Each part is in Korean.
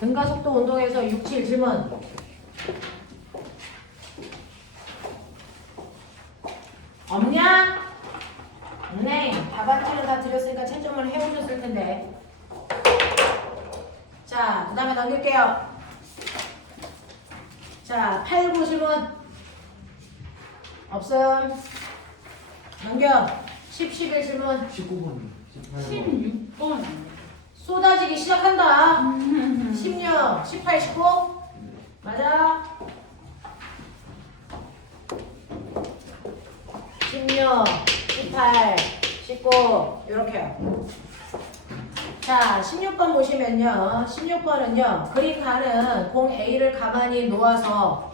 등가속도 운동에서 6, 7 질문. 없냐? 네, 답안지는 다 드렸으니까 채점을 해보셨을 텐데. 자, 그 다음에 넘길게요. 자, 8, 9 질문. 없음. 넘겨. 10, 11 질문. 19번, 16번. 쏟아지기 시작한다. 16, 18, 19. 맞아. 16, 18, 19 이렇게요. 자, 16번 보시면요. 16번은요. 그림 가는 공 A를 가만히 놓아서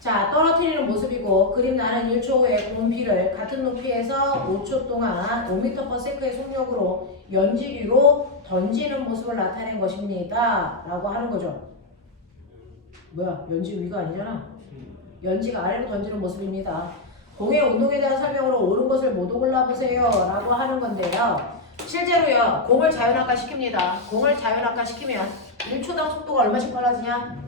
자, 떨어뜨리는 모습이고 그림 나는 1초 후에 공 B를 같은 높이에서 5초 동안 5m/s의 속력으로 연지 위로 던지는 모습을 나타낸 것입니다. 라고 하는 거죠. 뭐야? 연지 위가 아니잖아. 연지가 아래로 던지는 모습입니다. 공의 운동에 대한 설명으로 옳은 것을 모두 골라보세요. 라고 하는 건데요. 실제로요. 공을 자연학화 시킵니다. 공을 자연학화 시키면 1초당 속도가 얼마씩 빨라지냐?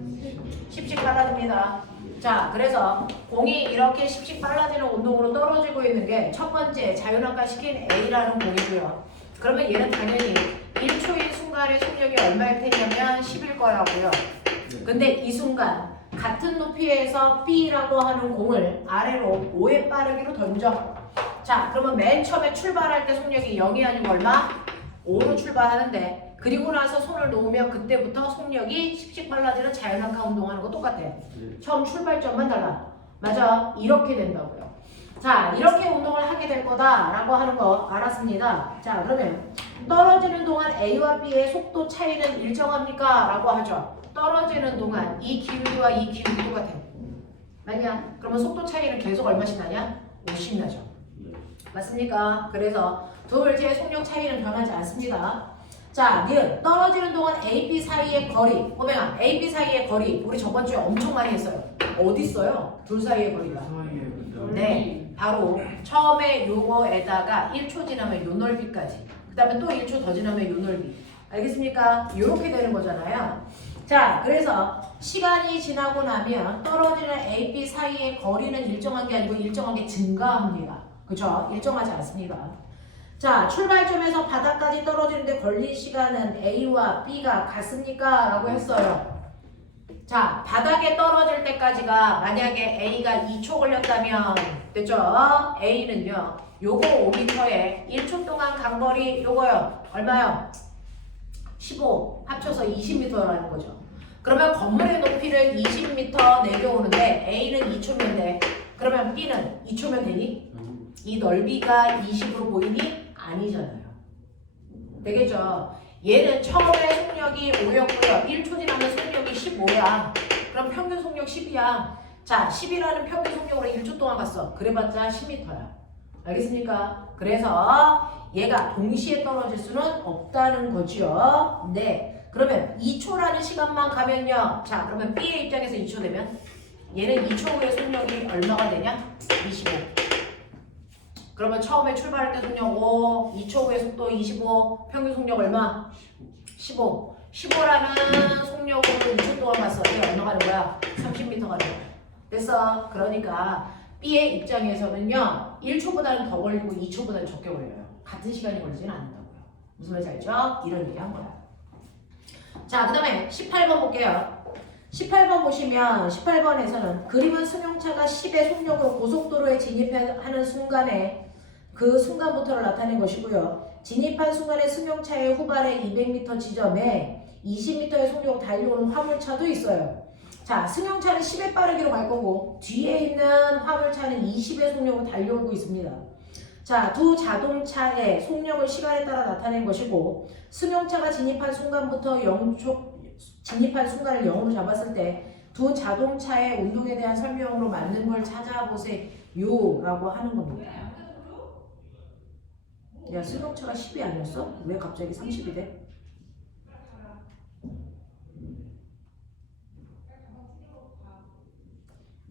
10씩 빨라집니다. 자, 그래서 공이 이렇게 10씩 빨라지는 운동으로 떨어지고 있는 게 첫 번째 자연학화 시킨 A라는 공이고요. 그러면 얘는 당연히 1초의 순간의 속력이 얼마일 테냐면 10일 거라고요. 근데 이 순간 같은 높이에서 B라고 하는 공을 아래로 5의 빠르기로 던져. 자, 그러면 맨 처음에 출발할 때 속력이 0이 아니고 얼마? 5로 출발하는데 그리고 나서 손을 놓으면 그때부터 속력이 10씩 빨라지는 자연학화 운동하는 거 똑같아. 처음 출발점만 달라. 맞아. 이렇게 된다고요. 자, 이렇게 운동을 하게 될 거다라고 하는 거 알았습니다. 자, 그러면 떨어지는 동안 A와 B의 속도 차이는 일정합니까? 라고 하죠. 떨어지는 동안 이 기울기와 이 기울기 똑같아. 맞냐? 그러면 속도 차이는 계속 얼마씩 나냐? 50 나죠. 맞습니까? 그래서 둘째 속력 차이는 변하지 않습니다. 자, 니은 떨어지는 동안 A, B 사이의 거리. 호명아, A, B 사이의 거리. 우리 저번 주에 엄청 많이 했어요. 어디 있어요? 둘 사이의 거리가. 네, 바로 처음에 요거에다가 1초 지나면 요 넓이까지. 그 다음에 또 1초 더 지나면 요 넓이. 알겠습니까? 요렇게 되는 거잖아요. 자, 그래서 시간이 지나고 나면 떨어지는 A, B 사이의 거리는 일정한 게 아니고 일정하게 증가합니다. 그죠? 일정하지 않습니다. 자, 출발점에서 바닥까지 떨어지는데 걸린 시간은 A와 B가 같습니까? 라고 했어요. 자, 바닥에 떨어질 때까지가 만약에 A가 2초 걸렸다면 됐죠? A는요. 요거 5m에 1초 동안 간 거리 요거요. 얼마요? 15 합쳐서 20m라는 거죠. 그러면 건물의 높이를 20m 내려오는데 A는 2초면 돼. 그러면 B는 2초면 되니? 이 넓이가 20으로 보이니? 아니잖아요. 되겠죠? 얘는 처음에 속력이 5였고요. 1초 지나면 속력이 15야. 그럼 평균 속력 10이야. 자, 10이라는 평균 속력으로 1초 동안 갔어. 그래봤자 10m야. 알겠습니까? 그래서 얘가 동시에 떨어질 수는 없다는 거죠. 네. 그러면 2초라는 시간만 가면요. 자, 그러면 B의 입장에서 2초 되면 얘는 2초 후에 속력이 얼마가 되냐? 25. 그러면 처음에 출발할 때 속력 5, 2초 후에 속도 25, 평균 속력 얼마? 15. 15라는 속력으로 2초 동안 갔어. 이게 얼마 가는 거야? 30m 가는 거야. 됐어. 그러니까 B의 입장에서는요. 1초보다는 더 걸리고 2초보다는 적게 걸려요. 같은 시간이 걸리지는 않는다고요. 무슨 말인지 알죠? 이런 얘기 한 거야. 자, 그 다음에 18번 볼게요. 18번 보시면 18번에서는 그림은 승용차가 10의 속력으로 고속도로에 진입하는 순간에 그 순간부터를 나타낸 것이고요. 진입한 순간에 승용차의 후발의 200m 지점에 20m의 속력으로 달려오는 화물차도 있어요. 자, 승용차는 10의 빠르기로 갈 거고 뒤에 있는 화물차는 20의 속력으로 달려오고 있습니다. 자, 두 자동차의 속력을 시간에 따라 나타낸 것이고 승용차가 진입한 순간부터 0초 진입한 순간을 0으로 잡았을 때 두 자동차의 운동에 대한 설명으로 맞는 걸 찾아보세요 라고 하는 겁니다. 야, 승용차가 10이 아니었어? 왜 갑자기 30이 돼?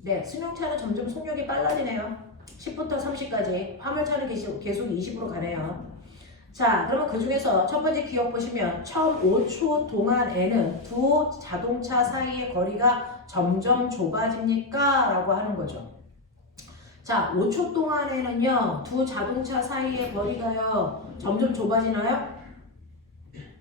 네, 승용차는 점점 속력이 빨라지네요. 10부터 30까지 화물차는 계속 20으로 가네요. 자, 그러면 그 중에서 첫 번째 기억 보시면 처음 5초 동안에는 두 자동차 사이의 거리가 점점 좁아집니까? 라고 하는 거죠. 자, 5초 동안에는요, 두 자동차 사이의 거리가요, 점점 좁아지나요? 네.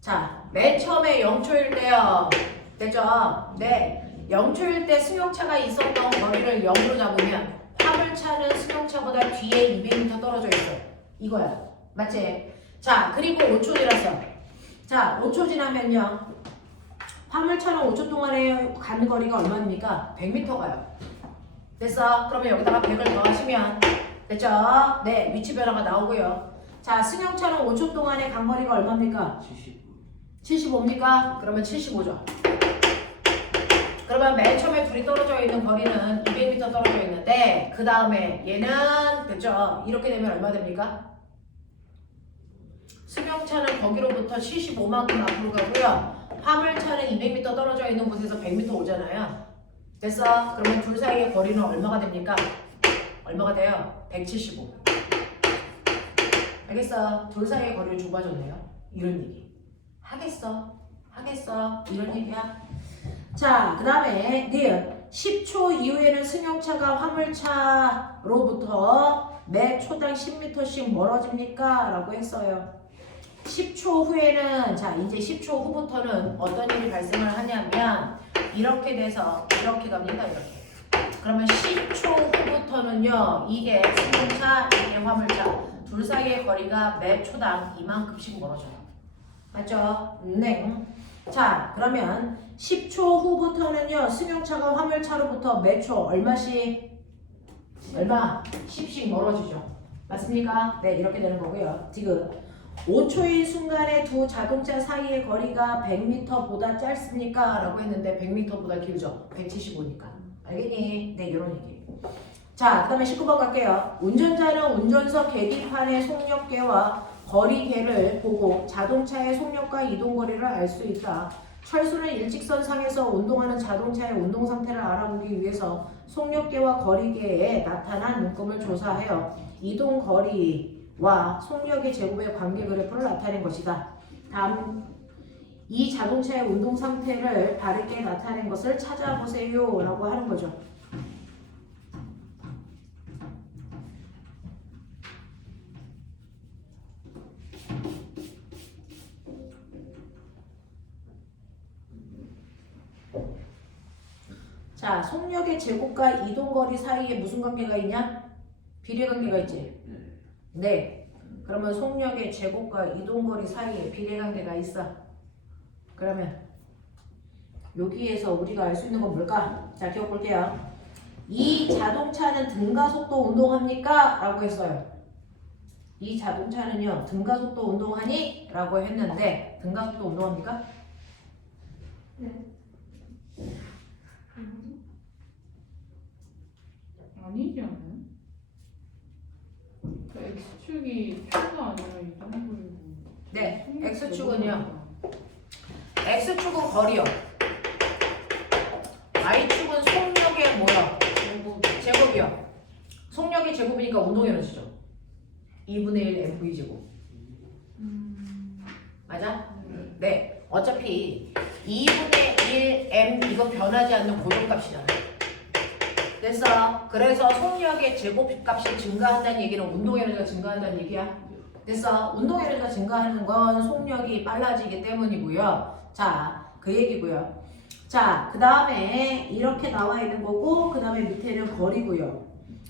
자, 맨 처음에 0초일 때요. 됐죠? 네. 0초일 때 승용차가 있었던 거리를 0으로 잡으면 화물차는 승용차보다 뒤에 200m 떨어져 있어. 이거야. 맞지? 자, 그리고 5초 지났어. 자, 5초 지나면요. 화물차는 5초 동안에 가는 거리가 얼마입니까? 100m 가요. 됐어? 그러면 여기다가 100을 더하시면 됐죠? 네, 위치 변화가 나오고요. 자, 승용차는 5초 동안에 간 거리가 얼마입니까? 75입니까? 그러면 75죠. 그러면 맨 처음에 둘이 떨어져 있는 거리는 200m 떨어져 있는데 그 다음에 얘는 됐죠? 이렇게 되면 얼마 됩니까? 승용차는 거기로부터 75만큼 앞으로 가고요. 화물차는 200m 떨어져 있는 곳에서 100m 오잖아요. 됐어? 그러면 둘 사이의 거리는 얼마가 됩니까? 얼마가 돼요? 175. 알겠어? 둘 사이의 거리를 좁아졌네요. 이런 얘기. 하겠어? 하겠어? 이런 얘기야. 자, 그 다음에 니은 10초 이후에는 승용차가 화물차로부터 매 초당 10m씩 멀어집니까? 라고 했어요. 10초 후에는 자 이제 10초 후부터는 어떤 일이 발생을 하냐면 이렇게 돼서 이렇게 갑니다. 이렇게. 그러면 10초 후부터는요. 이게 승용차, 이게 화물차 둘 사이의 거리가 매 초당 이만큼씩 멀어져요. 맞죠? 네. 자, 그러면 10초 후부터는요. 승용차가 화물차로부터 매 초 얼마씩? 얼마? 10씩 멀어지죠. 맞습니까? 네, 이렇게 되는 거고요. 지금 5초인 순간에 두 자동차 사이의 거리가 100m보다 짧습니까? 라고 했는데 100m보다 길죠. 175니까. 알겠니? 네, 이런 얘기. 자, 그 다음에 19번 갈게요. 운전자는 운전석 계기판의 속력계와 거리계를 보고 자동차의 속력과 이동거리를 알 수 있다. 철수는 일직선상에서 운동하는 자동차의 운동 상태를 알아보기 위해서 속력계와 거리계에 나타난 눈금을 조사하여 이동거리와 속력의 제곱의 관계 그래프를 나타낸 것이다. 다음, 이 자동차의 운동 상태를 바르게 나타낸 것을 찾아보세요 라고 하는 거죠. 자, 속력의 제곱과 이동거리 사이에 무슨 관계가 있냐? 비례관계가 있지? 네. 그러면 속력의 제곱과 이동거리 사이에 비례관계가 있어. 그러면 여기에서 우리가 알 수 있는 건 뭘까? 자, 기억 볼게요. 이 자동차는 등가속도 운동합니까? 라고 했어요. 이 자동차는요, 등가속도 운동하니? 라고 했는데 등가속도 운동합니까? 네. 아니지 않아요? 그 X축이 표가 아니라 이동거리고. 네, X축은요. X축은 거리요. Y축은 속력의 뭐야? 제곱이요. 속력의 제곱이니까 운동 에너지죠. 2분의 1 mv 제곱. 맞아? 네. 어차피 2분의 1 m 이거 변하지 않는 고정값이잖아요. 됐어? 그래서 속력의 제곱값이 증가한다는 얘기는 운동 에너지가 증가한다는 얘기야. 됐어? 운동 에너지가 증가하는 건 속력이 빨라지기 때문이고요. 자, 그 얘기고요. 자, 그 다음에 이렇게 나와 있는 거고 그 다음에 밑에는 거리고요.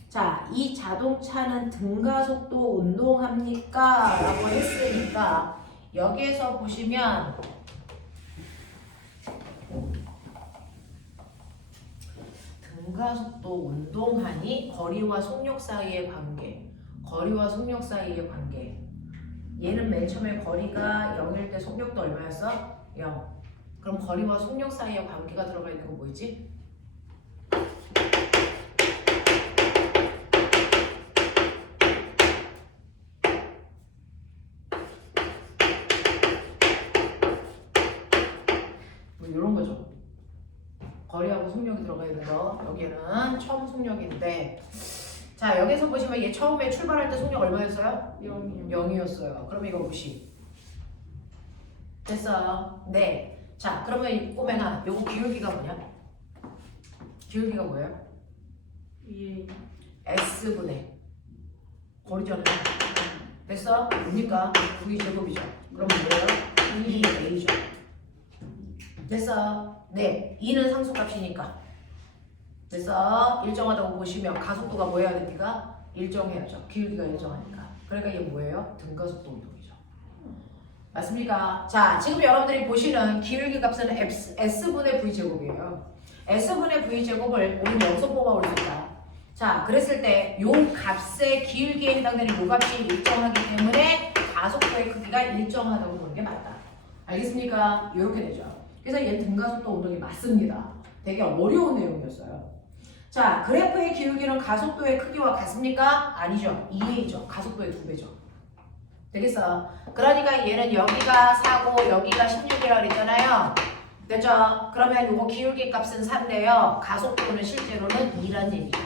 자, 이 자동차는 등가속도 운동합니까? 라고 했으니까 여기에서 보시면 등가속도 운동하니 거리와 속력 사이의 관계. 거리와 속력 사이의 관계. 얘는 맨 처음에 거리가 0일 때 속력도 얼마였어? 0. 그럼 거리와 속력 사이의 관계가 들어가 있는 거 뭐였지? 뭐 이런 거죠. 거리하고 속력이 들어가 있는 거. 여기는 처음 속력인데 자, 여기서 보시면 얘 처음에 출발할 때 속력 얼마였어요? 0이요. 0이었어요. 그럼 이거 무시. 됐어요. 네. 자, 그러면 꼬매나 요거 기울기가 뭐냐? 기울기가 뭐예요? 위에 S분의 고리잖아요. 됐어? 뭡니까? V 제곱이죠. 그럼 뭐예요? 2A죠. 됐어? 네. 2는 상수값이니까. 됐어? 일정하다고 보시면 가속도가 뭐 해야 됩니까? 일정해야죠. 기울기가 일정하니까. 그러니까 이게 뭐예요? 등가속도 운동이죠. 맞습니까? 자, 지금 여러분들이 보시는 기울기 값은 S분의 V제곱이에요. S분의 V제곱을 우리는 여기서 뽑아올 수 있다. 자, 그랬을 때 요 값의 기울기에 해당되는 요 값이 일정하기 때문에 가속도의 크기가 일정하다고 보는 게 맞다. 알겠습니까? 이렇게 되죠. 그래서 얘 등가속도 운동이 맞습니다. 되게 어려운 내용이었어요. 자, 그래프의 기울기는 가속도의 크기와 같습니까? 아니죠. 2A죠. 가속도의 2배죠. 되겠어? 그러니까 얘는 여기가 4고 여기가 16이라고 그랬잖아요. 됐죠? 그러면 요거 기울기 값은 4인데요. 가속도는 실제로는 2라는 얘기죠.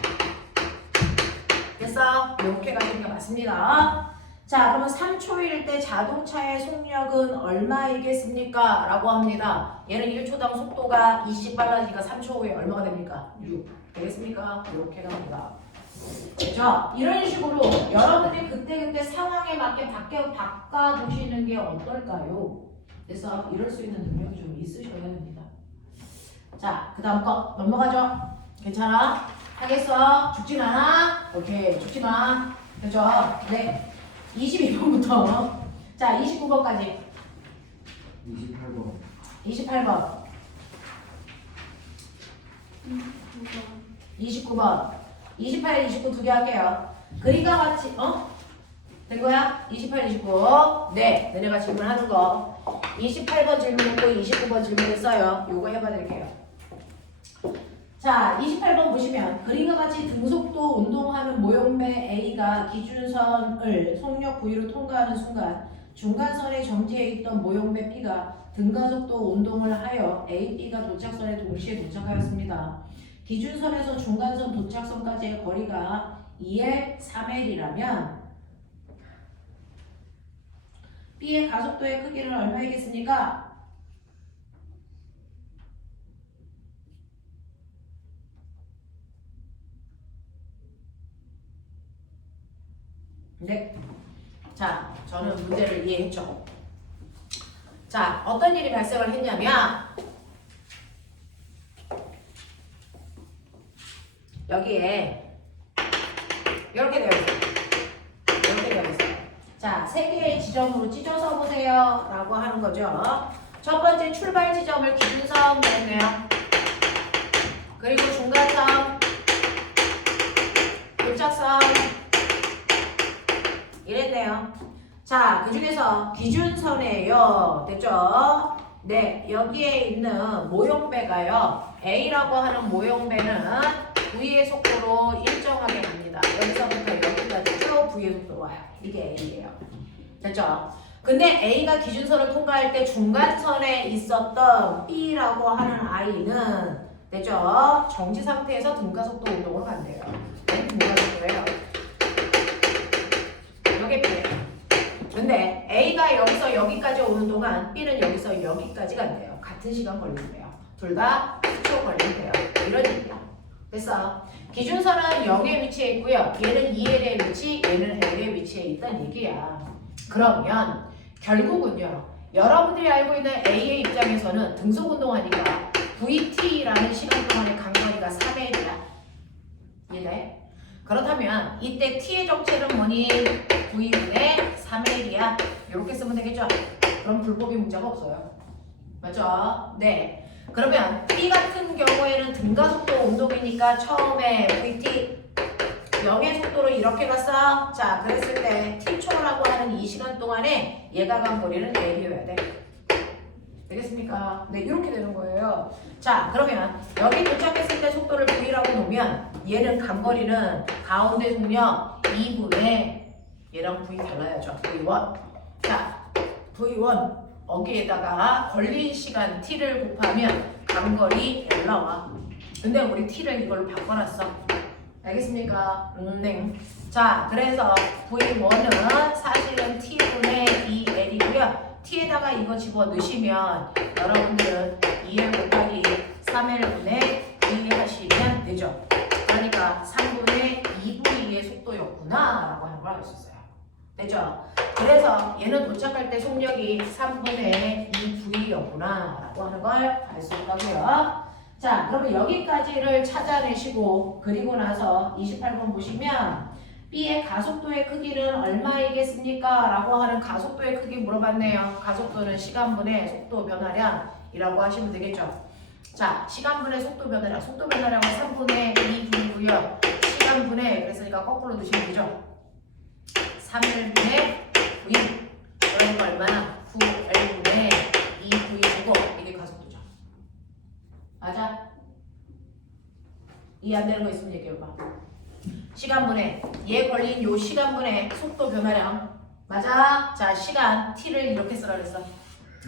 됐어? 이렇게 가시는 게 맞습니다. 자, 그러면 3초일 때 자동차의 속력은 얼마이겠습니까? 라고 합니다. 얘는 1초당 속도가 20 빨라지니까 3초 후에 얼마가 됩니까? 6. 되겠습니까? 이렇게 갑니다. 그죠? 이런 식으로 여러분들이 그때그때 상황에 맞게 바꿔보시는 게 어떨까요? 그래서 이럴 수 있는 능력이 좀 있으셔야 됩니다. 자, 그 다음 거 넘어가죠? 괜찮아? 하겠어? 죽진 않아? 오케이, 죽지 마. 그죠? 네. 22번부터 자, 29번까지. 28번. 28번. 29번. 28, 29 두 개 할게요. 그림과 같이, 된 거야? 28, 29. 네, 너네가 질문하는 거. 28번 질문했고 29번 질문했어요. 요거 해봐드릴게요. 자, 28번 보시면 그림과 같이 등속도 운동하는 모형배 A가 기준선을 속력 V로 통과하는 순간 중간선에 정지해 있던 모형배 B가 등가속도 운동을 하여 A, B가 도착선에 동시에 도착하였습니다. 기준선에서 중간선 도착선까지의 거리가 2L, 3L이라면 B의 가속도의 크기는 얼마이겠습니까? 네. 자, 저는 문제를 이해했죠. 자, 어떤 일이 발생을 했냐면 여기에 이렇게 되어 있어요. 이렇게 되어 있어요. 자, 세 개의 지점으로 찢어서 보세요 라고 하는 거죠. 첫 번째 출발 지점을 기준선 했네요. 그리고 중간선, 도착선 이랬네요. 자, 그 중에서 기준선이에요. 됐죠? 네, 여기에 있는 모형배가요. A라고 하는 모형배는 V의 속도로 일정하게 갑니다. 여기서부터 여기까지 쭉 V의 속도로 와요. 이게 A예요. 됐죠? 근데 A가 기준선을 통과할 때 중간선에 있었던 B라고 하는 I는 됐죠? 정지 상태에서 등가속도 운동으로 간대요. 등가속도예요. 이게 B예요. 근데 A가 여기서 여기까지 오는 동안 B는 여기서 여기까지 간대요. 같은 시간 걸린대요. 둘 다 10초 걸린대요. 이런 얘기야. 됐어? 기준선은 0에 위치해 있고요. 얘는 2L에 위치, 얘는 L에 위치해 있다는 얘기야. 그러면 결국은요. 여러분들이 알고 있는 A의 입장에서는 등속 운동하니까 VT라는 시간 동안의 간거리가 3L이야. 이해돼? 그렇다면 이때 T의 정체는 뭐니? V분의 3L이야. 이렇게 쓰면 되겠죠? 그럼 불법이 문제가 없어요. 맞죠? 네. 그러면 B 같은 경우에는 등가속도 운동이니까 처음에 VT 0의 속도로 이렇게 갔어. 자, 그랬을 때 T초라고 하는 이 시간 동안에 얘가 간 거리는 L이어야 돼. 되겠습니까? 네, 이렇게 되는 거예요. 자, 그러면 여기 도착했을 때 속도를 V라고 놓으면 얘는 간 거리는 가운데 속력 2분의 얘랑 V 달라야죠. V1. 자, V1 여기에다가 걸린 시간 T를 곱하면 간거리 L 나와. 근데 우리 T를 이걸로 바꿔놨어. 알겠습니까? 네. 자, 그래서 V1은 사실은 T분의 2L이고요. T에다가 이거 집어넣으시면 여러분들은 2L 곱하기 3L분의 V 하시면 되죠. 그러니까 3분의 2V의 속도였구나 라고 하는 걸 알 수 있어요. 되죠? 그래서 얘는 도착할 때 속력이 3분의 2V였구나 라고 하는 걸 알 수 있다고요. 자, 그러면 여기까지를 찾아내시고 그리고 나서 28번 보시면 B의 가속도의 크기는 얼마이겠습니까? 라고 하는 가속도의 크기 물어봤네요. 가속도는 시간분의 속도 변화량이라고 하시면 되겠죠. 자, 시간분의 속도 변화량. 속도 변화량은 3분의 2V고요. 시간분의, 그래서 이거 거꾸로 넣으시면 되죠. 3L분의 V. 그러니까 얼마나? 9L분의 2V이고 이게 가속도죠. 맞아? 이해 안 되는 거 있으면 얘기해봐. 시간분의 얘 걸린 요 시간분의 속도 변화량 맞아? 자, 시간 T를 이렇게 쓰라 그랬어.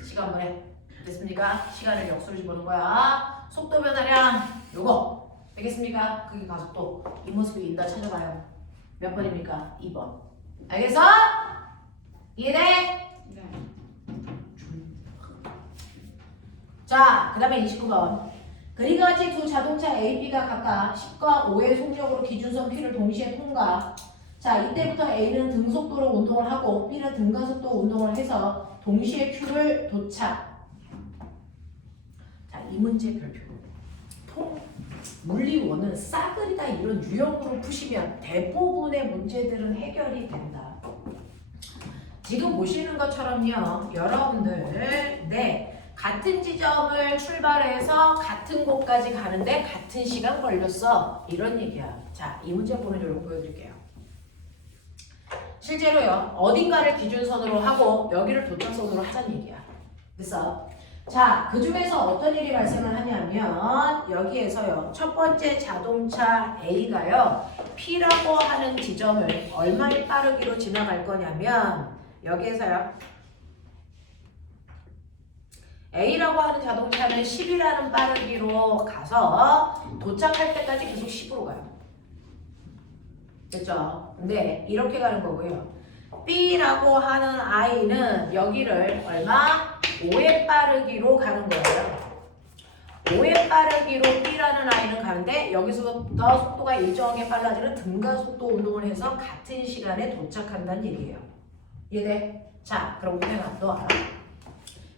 시간분의 됐습니까? 시간을 역수로 집어넣은 거야. 속도 변화량 요거 되겠습니까? 그게 가속도. 이 모습이 있다 찾아봐요. 몇 번입니까? 2번. 알겠어? 이해돼? 네. 자, 그 다음에 29번. 그리같이 두 자동차 A, B가 각각 10과 5의 속력으로 기준선 P를 동시에 통과. 자, 이때부터 A는 등속도로 운동을 하고 B는 등가속도 운동을 해서 동시에 Q를 도착. 자, 이 문제 별표. 물리원은 싸그리다 이런 유형으로 푸시면 대부분의 문제들은 해결이 된다. 지금 보시는 것처럼요, 여러분들, 네, 같은 지점을 출발해서 같은 곳까지 가는데 같은 시간 걸렸어. 이런 얘기야. 자, 이 문제 보는 요령 보여드릴게요. 실제로요, 어딘가를 기준선으로 하고 여기를 도착선으로 하자는 얘기야. 그래서 자, 그 중에서 어떤 일이 발생을 하냐면 여기에서요, 첫 번째 자동차 A가요, P라고 하는 지점을 얼마의 빠르기로 지나갈 거냐면 여기에서요, A라고 하는 자동차는 10이라는 빠르기로 가서 도착할 때까지 계속 10으로 가요. 됐죠? 근데 이렇게 가는 거고요. B라고 하는 I는 여기를 얼마? 5의 빠르기로 가는 거예요. 5의 빠르기로 B라는 I는 가는데 여기서부터 속도가 일정하게 빨라지는 등가속도 운동을 해서 같은 시간에 도착한다는 얘기예요. 이해돼? 자, 그럼 우리가 너 알아?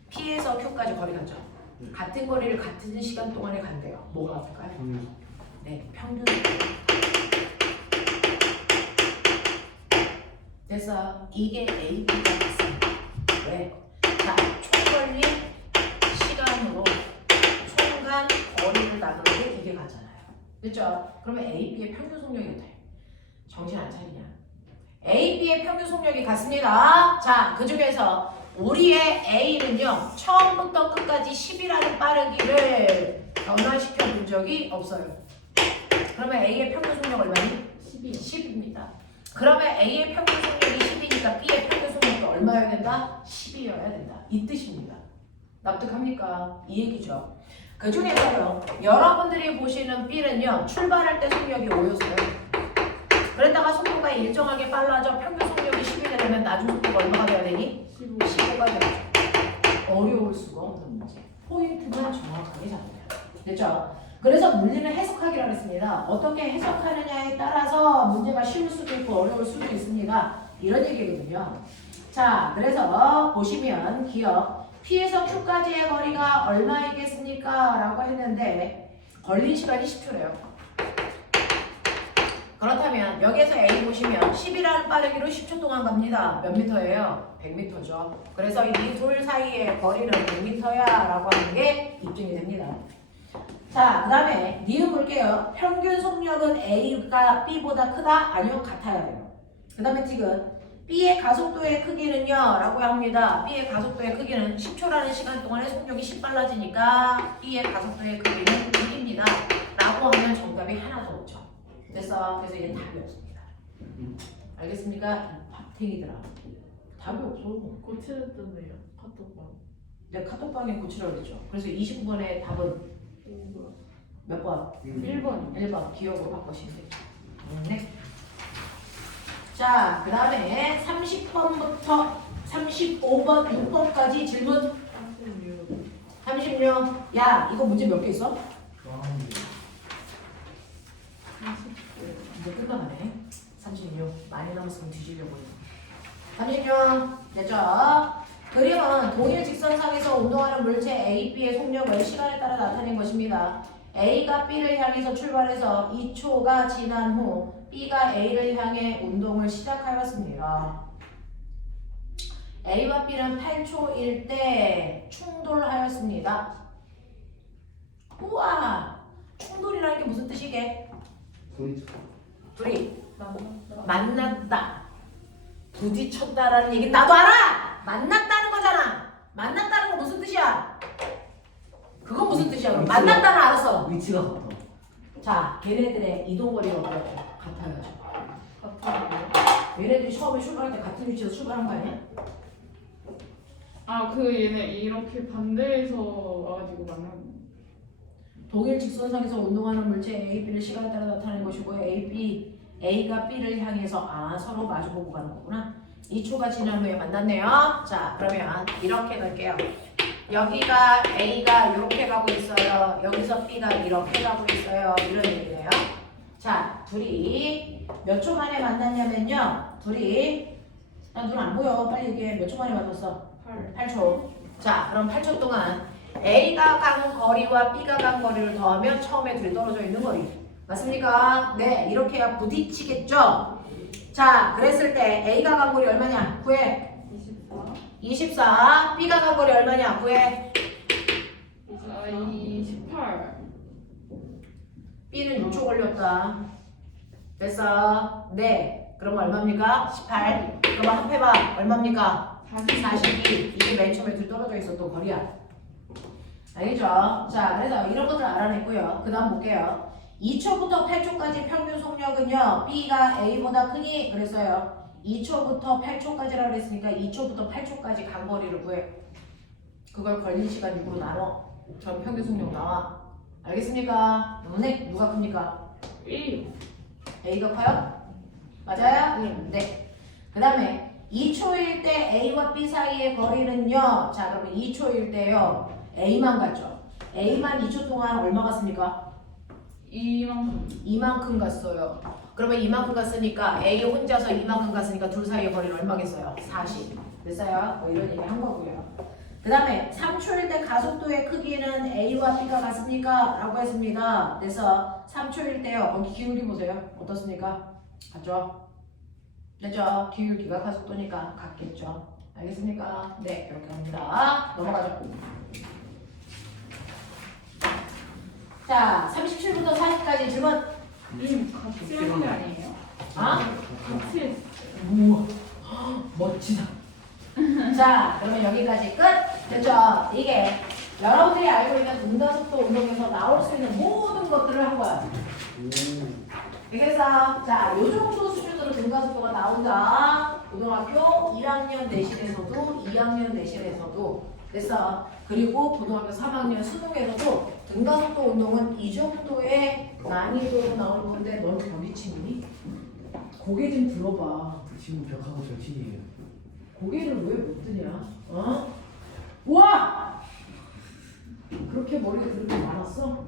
P에서 Q까지 거리 가죠. 같은 거리를 같은 시간 동안에 간대요. 뭐가 같을까요? 네, 평균. 그래서 이게 AB가 됐습니다. 왜? 자, 총 걸린 시간으로 총간 거리를 나누는데 이게 가잖아요. 그렇죠? 그러면 AB의 평균 속력이 돼. 정신 안 차리냐? AB의 평균 속력이 같습니다. 자, 그 중에서 우리의 A는요, 처음부터 끝까지 10이라는 빠르기를 변화시켜 본 적이 없어요. 그러면 A의 평균 속력 얼마니? 10입니다. 그러면 A의 평균 속력이 10이니까 B의 평균 속력이 얼마여야 된다? 10이어야 된다. 이 뜻입니다. 납득합니까? 이 얘기죠. 그 중에서요, 여러분들이 보시는 B는요, 출발할 때 속력이 5였어요. 그랬다가 속도가 일정하게 빨라져 평균 속력이 10이 되면 나중 속도가 얼마가 돼야 되니? 15가 되죠. 어려울 수가 없는 문제. 포인트만 정확하게 잡아야 돼요. 됐죠? 그래서 물리는 해석하기라고 했습니다. 어떻게 해석하느냐에 따라서 문제가 쉬울 수도 있고 어려울 수도 있습니다. 이런 얘기거든요. 자, 그래서 보시면 기억 P에서 Q까지의 거리가 얼마이겠습니까? 라고 했는데 걸린 시간이 10초래요. 그렇다면 여기에서 A 보시면 10이라는 빠르기로 10초 동안 갑니다. 몇 미터예요? 100m죠. 그래서 이 둘 사이의 거리는 100m야 라고 하는 게 입증이 됩니다. 자, 그 다음에 니은 볼게요. 평균 속력은 A가 B보다 크다? 아니요, 같아야 돼요. 그 다음에 지금 B의 가속도의 크기는요 라고 합니다. B의 가속도의 크기는 10초라는 시간 동안에 속력이 10 빨라지니까 B의 가속도의 크기는 1입니다 라고 하면 정답이 하나 더 오죠. 됐어. 그래서 이게 답이 없습니다. 알겠습니까? 밥탱이들아. 답이 없어. 고치랬던데요. 카톡방. 내가 카톡방에 고치라고 그랬죠. 그래서 29번의 답은 몇 번? 1번. 1번 기억으로 바꾸시면 돼요. 네. 자, 그 다음에 30번부터 35번, 6번까지 질문. 36. 야, 이거 문제 몇 개 있어? 이제 끝나가네. 36. 많이 남았으면 뒤지려고. 36. 됐죠? 그림은 동일 직선상에서 운동하는 물체 A, B의 속력을 시간에 따라 나타낸 것입니다. A가 B를 향해서 출발해서 2초가 지난 후 B가 A를 향해 운동을 시작하였습니다. A와 B는 8초일 때 충돌하였습니다. 우와! 충돌이라는 게 무슨 뜻이게? 둘이 만났다. 부딪혔다라는 얘기 나도 알아! 만났다는 거잖아. 만났다는 거 무슨 뜻이야? 그건 무슨 뜻이야? 그럼 만났다는 알았어. 위치가 같아. 자, 걔네들의 이동거리가 같아야죠. 얘네들이 처음에 출발할 때 같은 위치에서 출발한 거 아니야? 아, 그 얘네 이렇게 반대에서 와가지고 만나는. 동일 직선상에서 운동하는 물체 A, B를 시간에 따라 나타내는 것이고 A가 B를 향해서 서로 마주보고 가는 거구나. 2초가 지난 후에 만났네요. 자, 그러면 이렇게 갈게요. 여기가 A가 이렇게 가고 있어요. 여기서 B가 이렇게 가고 있어요. 이런 얘기네요. 자, 둘이 몇 초 만에 만났냐면요. 둘이 난 눈 안 보여. 빨리 얘기해. 몇 초 만에 만났어? 8초. 자, 그럼 8초 동안 A가 간 거리와 B가 간 거리를 더하면 처음에 둘이 떨어져 있는 거리. 맞습니까? 네, 이렇게 해야 부딪히겠죠? 자, 그랬을 때 A가 간 거리 얼마냐? 구해. 24. B가 간 거리 얼마냐? 구해. 28. B는 6초 걸렸다. 됐어. 네. 그럼 얼마입니까? 18. 그럼 합해봐. 얼마입니까? 42. 이게 맨 처음에 둘 떨어져 있었던 거리야. 알겠죠? 자, 그래서 이런 것들 알아냈고요. 그 다음 볼게요. 2초부터 8초까지 평균 속력은요. B가 A보다 크니 그랬어요. 2초부터 8초까지라고 그랬으니까 2초부터 8초까지 간 거리를 구해. 그걸 걸린 시간 6으로 나눠. 그럼 평균 속력 나와. 알겠습니까? 너네 누가 큽니까? A가 커요? 맞아요? 네. 그 다음에 2초일 때 A와 B 사이의 거리는요. 자, 그러면 2초일 때요. A만 갔죠. A만 2초 동안 얼마 갔습니까? 이만큼 갔어요. 그러면 이만큼 갔으니까 A 혼자서 이만큼 갔으니까 둘 사이의 거리는 얼마겠어요? 40. 됐어요? 뭐 이런 얘기 한 거고요. 그 다음에 3초일 때 가속도의 크기는 A와 B가 같습니까? 라고 했습니다. 그래서 3초일 때요. 거기 기울기 보세요. 어떻습니까? 같죠? 됐죠? 기울기가 가속도니까 같겠죠. 알겠습니까? 네, 이렇게 합니다. 넘어가죠. 자, 37부터 40까지 질문. 같이 하는 게 아니에요? 아? 같이 했어. 우와, 멋지다. 자, 그러면 여기까지 끝. 됐죠? 이게 여러분들이 알고 있는 등가속도 운동에서 나올 수 있는 모든 것들을 한 거야. 그래서 자, 요 정도 수준으로 등가속도가 나온다. 고등학교 1학년 내신에서도 2학년 내신에서도 됐어. 그리고 고등학교 3학년 수능에서도 등가속도 운동은 이 정도의 난이도로 나올 건데 넌 벽이 치니? 고개 좀 들어봐. 지금 벽하고 절친이에요. 고개를 왜 못 드냐? 어? 우와! 그렇게 머리가 그렇게 많았어?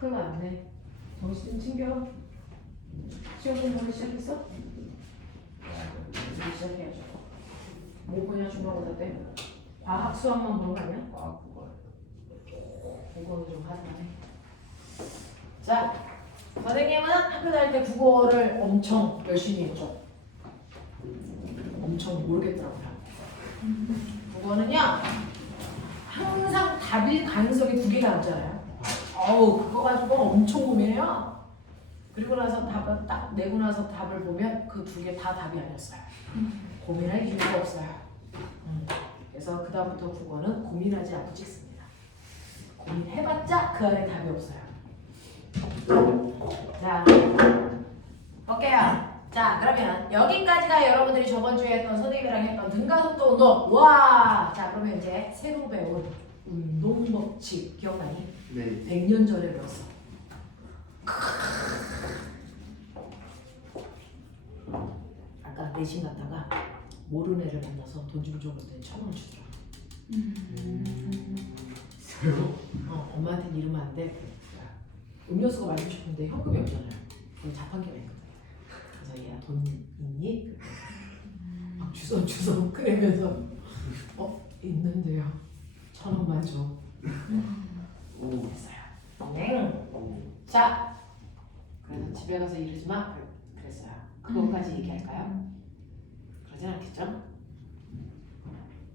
큰일 났네. 정신 좀 챙겨. 시험 공부를 시작했어? 이제 시작해야죠. 뭐 보냐 중간고사 때? 과학 수학만 보는 거 아니야? 아, 그거. 국어는 좀 하자네. 자, 선생님은 학교 다닐 때 국어를 엄청 열심히 했죠. 엄청 모르겠더라고요. 국어는요, 항상 답일 가능성이 2개가 남잖아요. 어우, 그거 가지고 엄청 고민해요. 그리고 나서 답을 딱 내고 나서 답을 보면 그 2개 다 답이 아니었어요. 고민할 이유가 없어요. 그래서 그 다음부터 국어는 고민하지 않고 찍습니다. 고민해봤자 그 안에 답이 없어요. 자, 볼게요. 자, 그러면 여기까지가 여러분들이 저번 주에 했던 선생님이랑 했던 등가속도 운동. 와! 자, 그러면 이제 새로 배운 운동 법칙 기억나니? 네. 100년 전에 배웠어. 내신 갔다가 모르는 애를 만나서 돈 좀 줘 그랬더니 1,000원을 주더라. 엄마한테는 이러면 안 돼. 음료수가 마시고 싶은데 현금이 없잖아요. 그럼 자판기가 있거든. 그래서 얘야 돈 있니? 막 주섬주섬 그러면서 있는데요. 1,000원만 줘. 했어요. 자, 그래서 집에 가서 이러지 마. 그랬어요. 그것까지 얘기할까요? 그러진 않겠죠?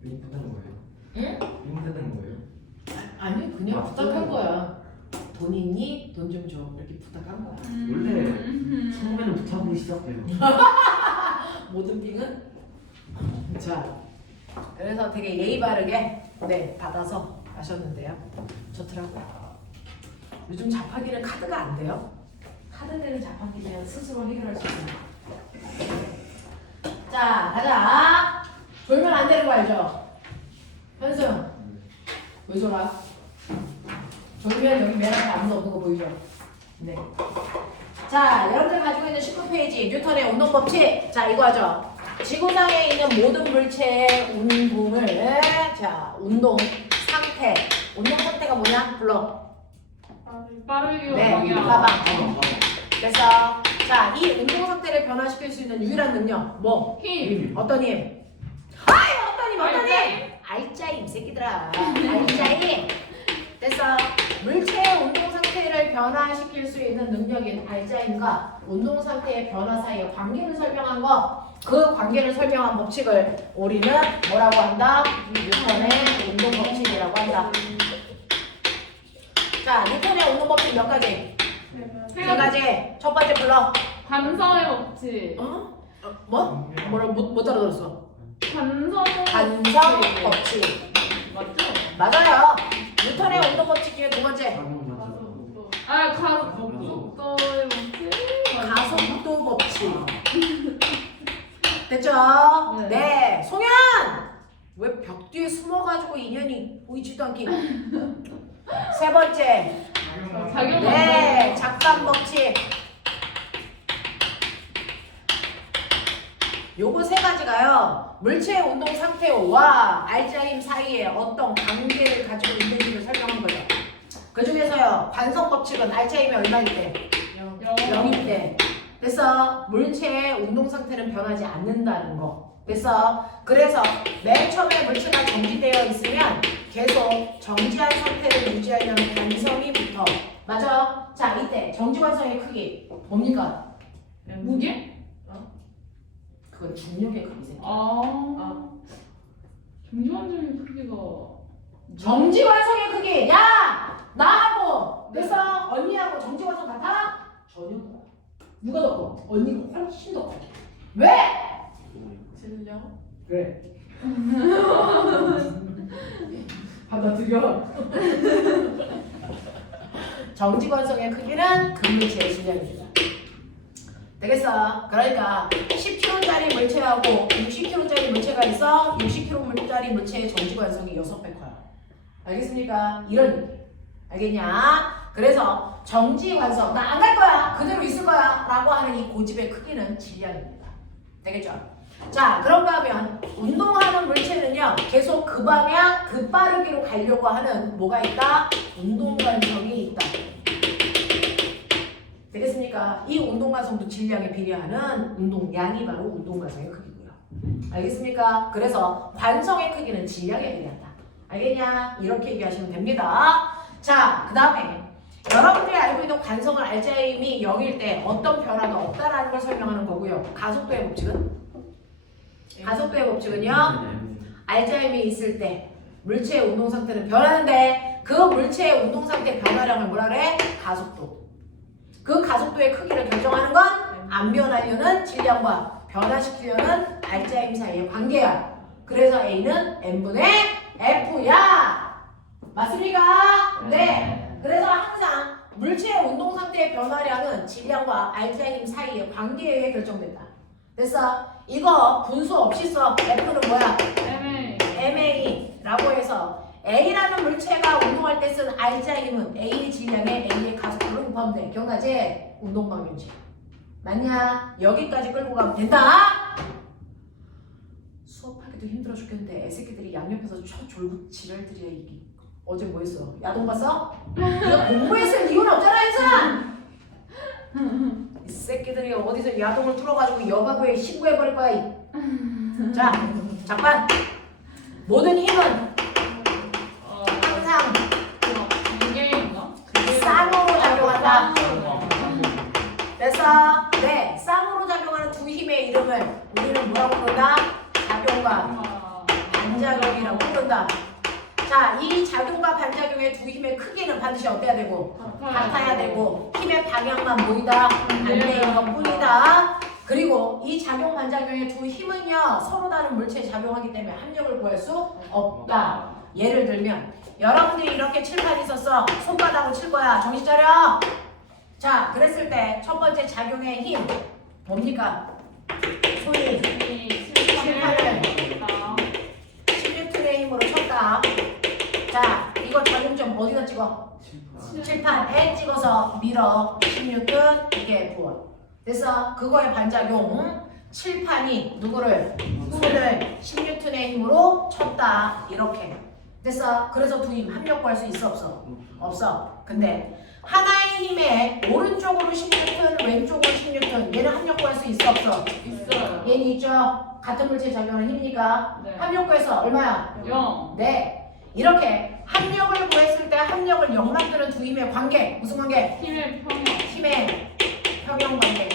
윙크는 거예요? 응? 윙크는 거예요? 아니 그냥 부탁한 거야. 돈 있니? 돈 좀 줘. 이렇게 부탁한 거야. 원래 처음에는 부탁으로 시작돼요. 모든 빙은 자, 그래서 되게 예의 바르게 받아서 마셨는데요. 좋더라고요. 요즘 자판기는 카드가 안 돼요. 카드 되는 자판기면 스스로 해결할 수 있습니다. 자, 가자. 졸면 안 되는 거 알죠? 현승, 왜 졸아? 졸면 여기 맨 앞에 아무도 없는 거 보이죠? 네. 자, 여러분들 가지고 있는 19페이지 뉴턴의 운동법칙. 자, 이거 하죠. 지구상에 있는 모든 물체의 운동을 운동 상태. 운동 상태가 뭐냐? 불러. 빠르게 네, 움직여. 가방. 그래서 자, 이 운동 상태를 변화시킬 수 있는 유일한 능력 뭐? 힘. 어떤 힘? 어떤 힘? 알짜임 새끼들아. 알짜임. 됐어. 물체의 운동 상태를 변화시킬 수 있는 능력인 알짜임과 운동 상태의 변화 사이의 관계를 설명한 거. 그 관계를 설명한 법칙을 우리는 뭐라고 한다? 뉴턴의 운동 법칙이라고 한다. 자, 뉴턴의 운동 법칙 몇 가지? 세 가지. 첫 번째 불러. 관성의 법칙. 뭐? 못 알아들었어. 관성 법칙. 맞죠? 맞아요. 뉴턴의 운동 법칙 중에 두 번째. 가속도의 법칙. 가속도 법칙. 됐죠? 네. 네. 송현! 왜 벽 뒤에 숨어가지고 인연이 보이지도 않게. 세 번째. 작용 네. 작산 법칙. 요거 세 가지가요. 물체의 운동 상태와 알짜임 사이에 어떤 관계를 가지고 있는지를 설명한 거죠. 그 중에서요. 관성 법칙은 알짜임이 얼마일 때? 0일 때. 그래서 물체의 운동 상태는 변하지 않는다는 거. 그래서 맨 처음에 물체가 정지되어 있으면 계속 정지한 상태를 유지하려는 관성이 붙어. 맞아? 자, 이때 정지관성의 크기 뭡니까? 무게? 그건 중력의 크기 새끼야. 정지관적인 크기가 정지관성의 크기. 야! 나하고 됐어? 언니하고 정지관성 같아? 전혀 달라. 누가 더 커? 언니가 훨씬 더 커. 왜? 질량? 그래. 받아들여. 정지관성의 크기는 그 물체의 질량입니다. 되겠어? 그러니까 10kg짜리 물체하고 60kg짜리 물체가 있어. 60kg짜리 물체의 정지관성이 6배 커요. 알겠습니까? 이런 얘기. 알겠냐? 그래서 정지관성, 나 안 갈 거야. 그대로 있을 거야. 라고 하는 이 고집의 크기는 질량입니다. 되겠죠? 자, 그런가 하면 운동하는 물체는요. 계속 그 방향, 그 빠르기로 가려고 하는 뭐가 있다? 운동관성이 있다. 되겠습니까? 이 운동관성도 질량에 비례하는 운동량이 바로 운동관성의 크기고요. 알겠습니까? 그래서 관성의 크기는 질량에 비례한다. 알겠냐? 이렇게 얘기하시면 됩니다. 자, 그 다음에 여러분들이 알고 있는 관성은 알짜임이 0일 때 어떤 변화도 없다라는 걸 설명하는 거고요. 가속도의 법칙은? 가속도의 법칙은요. 알짜임이 있을 때 물체의 운동 상태는 변하는데 그 물체의 운동 상태 변화량을 뭐라 그래? 가속도. 그 가속도의 크기를 결정하는 건 안 변하려는 질량과 변화시키려는 알짜임 사이의 관계야. 그래서 A는 N분의 F야. 맞습니까? 네. 그래서 항상 물체의 운동 상태의 변화량은 질량과 알짜임 사이의 관계에 의해 결정된다. 됐어? 이거 분수 없이 써. F는 뭐야? MA라고 해서 A라는 물체가 운동할 때 쓴 알짜임은 A의 질량에 A의 가속도를 곱하면 돼. 기억나지? 운동방정식. 맞냐? 여기까지 끌고 가면 된다. 수업하기도 힘들어 죽겠는데 애새끼들이 양옆에서 졸고 지랄들이야 이게. 어제 뭐 했어? 야동 봤어? 네가 공부했을 이유는 없잖아 인사! 이 새끼들이 어디서 야동을 틀어가지고 여가부에 신고해버릴 거야 이. 자, 잠깐! 모든 힘은 항상 이게인가? 쌍으로 작용한다. 됐어? 네, 쌍으로 작용하는 두 힘의 이름을 우리는 뭐라고 부른다? 작용과 반작용이라고 부른다. 자, 이 작용과 반작용의 두 힘의 크기는 반드시 어때야 되고? 같아야 되고 힘의 방향만 모이다 반대인 것 뿐이다. 그리고 이 작용 반작용의 두 힘은요 서로 다른 물체에 작용하기 때문에 합력을 구할 수 없다. 예를 들면 여러분들이 이렇게 칠판 있었어. 손바닥으로 칠 거야. 정신 차려. 자, 그랬을 때 첫 번째 작용의 힘 뭡니까? 손이 칠판을 16톤의 힘으로 쳤다. 자, 이거 작용점 어디다 찍어? 칠판에 찍어서 밀어. 16톤 이게 부어. 그래서 그거의 반작용 칠판이 누구를? 손을 16톤의 힘으로 쳤다. 이렇게. 됐어? 그래서 두 힘 합력 구할 수 있어 없어? 없어. 근데 하나의 힘에 오른쪽으로 16톤 왼쪽으로 16톤 얘는 합력 구할 수 있어 없어? 있어요. 얘는 있죠? 같은 물체 작용하는 힘이니까 네. 합력 구해서 얼마야? 0. 네. 이렇게 합력을 구했을 때 합력을 0 만드는 두 힘의 관계 무슨 관계? 힘의 평형. 힘의 평형 관계.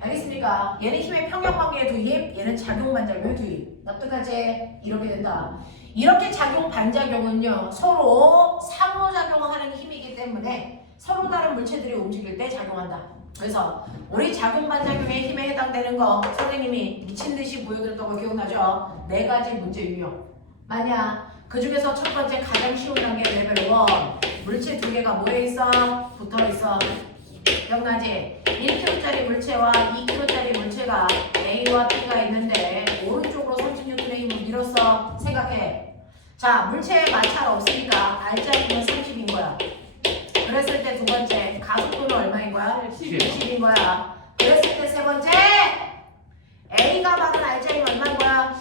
알겠습니까? 얘는 힘의 평형 관계의 두 힘, 얘는 작용 반작용의 두 힘. 납득하지? 이렇게 된다. 이렇게 작용 반작용은요 서로 상호작용하는 힘이기 때문에 서로 다른 물체들이 움직일 때 작용한다. 그래서 우리 작용 반작용의 힘에 해당되는 거 선생님이 미친듯이 보여드렸던 거 기억나죠? 4가지 문제 유형. 만약 그 중에서 첫 번째 가장 쉬운 단계 레벨 1 물체 2개가 뭐에 있어? 붙어 있어. 기억나지? 1kg짜리 물체와 2kg짜리 물체가 A와 B가 있는데 오른쪽으로 30N의 힘을 밀었어. 생각해. 자, 물체에 마찰 없으니까 R자리는 30인 거야. 그랬을 때 두 번째 가속도는 얼마인 거야? 10인 거야. 그랬을 때 세 번째 A가 받은 R자리는 얼마인 거야?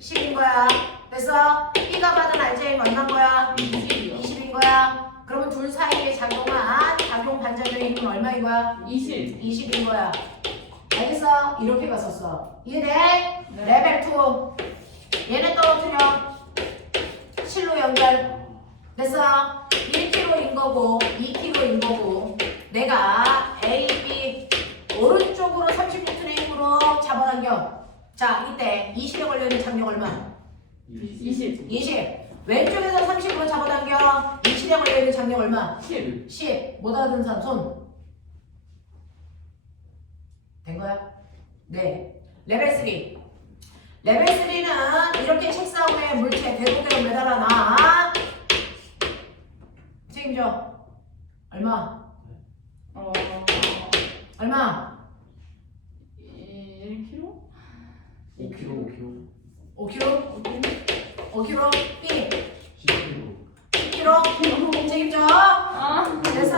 10인 거야. 됐어? B가 받은 R자리는 얼마인 거야? 20인 거야. 그러면 둘 사이에 작용한 작용 반작용의 힘은 얼마인 거야? 20인 거야. 알겠어? 이렇게 갔었어. 이해돼? 네. 레벨 2 얘네 떨어뜨려. 실로 연결. 됐어? 1kg인 거고 2kg인 거고 내가 A, B 오른쪽으로 30N의 힘으로 잡아당겨. 자, 이때 20에 걸려있는 장력 얼마? 20. 20. 왼쪽에서 30으로 잡아당겨. 20에 걸려있는 장력 얼마? 10. 10. 못 알아듣는 사람 손. 된 거야? 네. 레벨 3. 레벨 3는 이렇게 책상 위에 물체 대동대로 매달아 놔. 책임져. 얼마? 얼마? 1kg? 5kg 5kg? 5kg? B. 10kg 10kg? 책임져. 아. 됐어?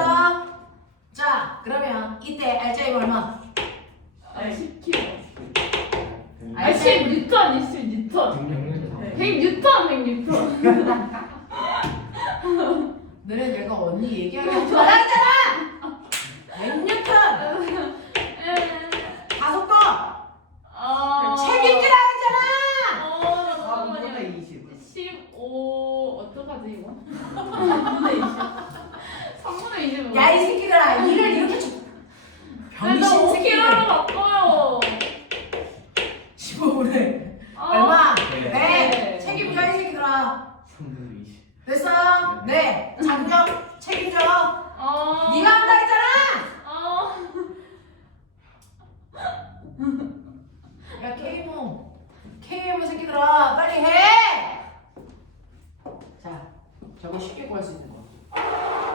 자, 그러면 이때 알짜이가 얼마? 10kg. 아, 알짜이 10뉴턴, 10뉴턴. 100뉴턴. 너네 내가 언니 얘기하게 하지 말라 했잖아! 100뉴턴! 가속도! 책임지라 했잖아! 잠깐만요. 20 15 어떡하지 이거? 3분의 20. 3분의 20. 야, 이 새끼들아, 일을 이렇게 병신 새끼들. 5kg로 바꿔요. 15분에 얼마? 네. 네. 책임져, 이 새끼들아. 3분의 20 됐어? 네. 장력 책임져. 네가 한다 했잖아! 야, KMO 새끼들아, 빨리 해! 자, 저거 쉽게 구할 수 있는 거.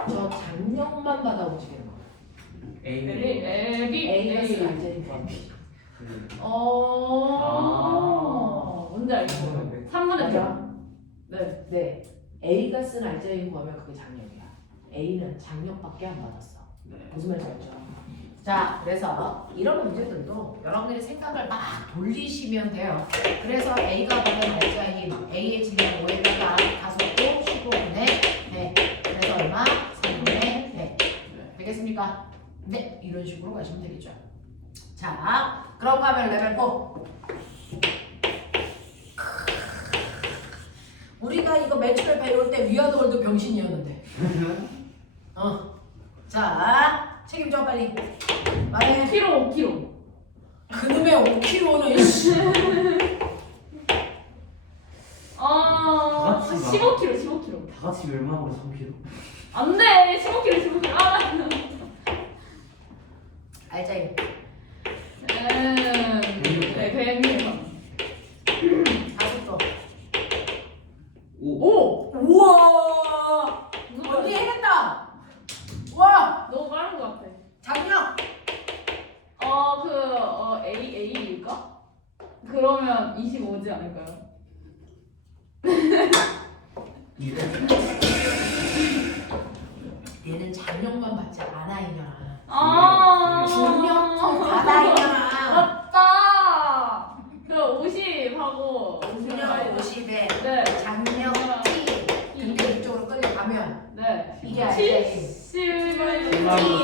저 장력만 받아 움직이는 거. A가 쓰는 알제리 구하는 거. 뭔지 알겠어. 3분의 100. 네. 네. A가 쓴 알제리 구하면 그게 장력이야. A는 장력밖에 안 받았어. 무슨 말인지 알죠? 자, 그래서 이런 문제들도 여러분들이 생각을 막 돌리시면 돼요. 그래서 A가 받은 알짜인 A의 진행 5에다가 5도 15분의 100. 그래서 얼마? 3분의 100. 되겠습니까? 네, 이런 식으로 가시면 되겠죠. 자, 그런가 하면 레벨 4. 우리가 이거 매출을 배울 때 위아더월드 병신이었는데. 자, 책임져 빨리. 말해. 5kg, 5kg. 그놈의 5kg는 씨. 아, 같이 15kg, 15kg. 다 같이 멸망으로 3kg. 안 돼, 15kg, 15kg. 아, 알짜이. 네, 100m. 5도. 5. 5! 우와! 언니 해냈다! 와! 너무 빠른 것 같아. 작년! A일까? 그러면 25지 않을까요? 얘는 작년만 받지 않아 이년아. 아, 중력도 받아 이년아. 맞다. 그 50하고 5년 50에 네, 작년 T. 근데 이쪽으로 끌려가면 네. 이게 알짜임. 70 T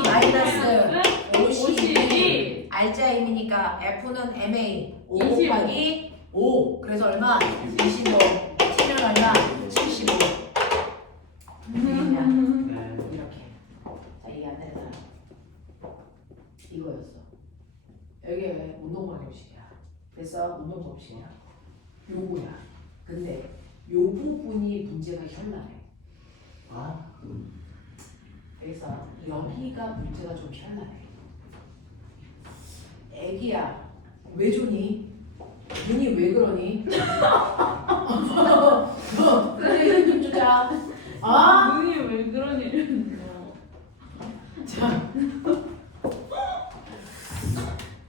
마이너스 52. 52. 알짜임이니까 F는 MA 5 25. 곱하기 5. 그래서 얼마? 25. 치면 얼마? 75. 되겠냐? 네. 이렇게. 자, 이게 안 되는 사람. 이거였어. 여기 왜 운동 방정식이야. 그래서 운동 법칙이야. 요거야. 근데 요 부분이 문제가 현란해. 아. 그래서 여기가 문제가 좀 현란해. 애기야, 왜 좋니? 눈이 왜 그러니? 그래, 좀 주자. 아? 눈이 왜 그러니?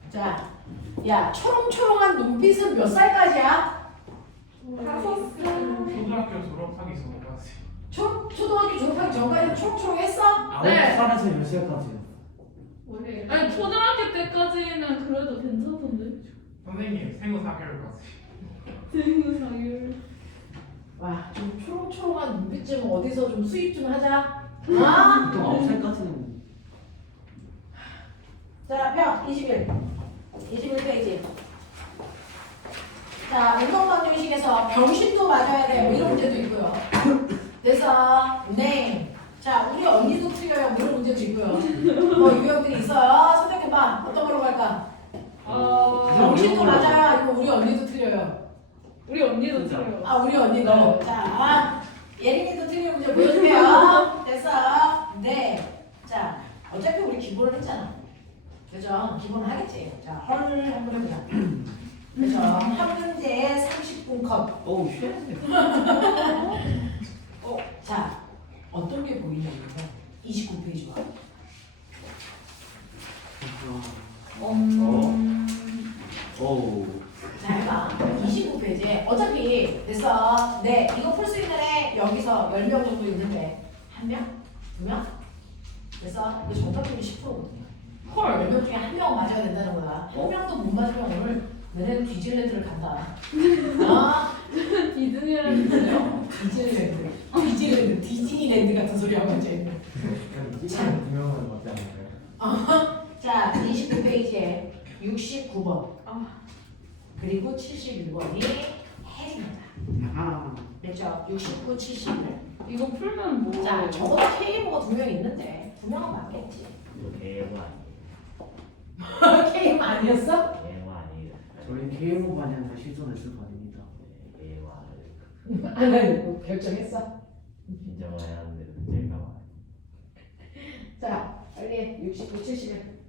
자, 야, 초롱초롱한 눈빛은 몇 살까지야? 5살. 초등학교 졸업하기 전까지. 초등학교 졸업하기 전까지 초롱초롱했어? 네. 9살에서 몇 살까지요? 아니 초등학교 때까지는 그래도 괜찮던데. 선생님 생후 4개월까지. 생후 4개월. 와, 좀 초롱초롱한 눈빛 좀 어디서 좀 수입 좀 하자. 아? 보통 9살까지는 자, 펴. 21페이지. 자, 운동방정식에서 병신도 맞아야 돼요. 이런 문제도 있고요. 그래서 name. 자, 우리 언니도 틀려요. 뭐 이런 문제도 있고요. 뭐 유형들이 있어요. 선택해봐. 어떤 걸로 갈까? 병신도 맞아요. 아니면 우리 언니도 틀려요. 우리 언니도 진짜. 틀려요. 아, 우리 언니도. 자, 예린이도 틀린 문제 보여줄게요. 됐어. 네. 자, 어차피 우리 기본을 했잖아. 그죠? 기본 하겠지. 자, 헐 한번 해보자. 그죠? 한 문제에 30분 컷. 어우 쉣. 자, 어떤 게 보이냐면 29페이지 봐. 어우. 자, 해봐. 29페이지에 어차피 됐어. 네, 이거 풀 수 있는 애 여기서 10명 정도 있는데 한 명? 두 명? 됐어? 이거 정답률이 10%거든요. 헐. 10명 중에 한 명 맞아야 된다는 거야. 한 명도 못 맞으면 오늘 너네는 디즈니랜드를 간다. 디즈니랜드요? 디즈니랜드 같은 소리 하고 이제. 두 명은 맞지 않을까요? 자, 29페이지에 69번 아, 그리고 71번이 해입니다. 아. 됐죠? 69, 71. 이거 풀면 뭐? 자, 적어도 K모가 2명 있는데 2명은 맞겠지. 대화 K 아니었어? 대화 아니에요. 저희 KMO 반영과 실전했을 거 아닙니다. 대화를 안 결정했어? 인정해야 하는데 문제가 많아요. 자, 빨리 69, 71.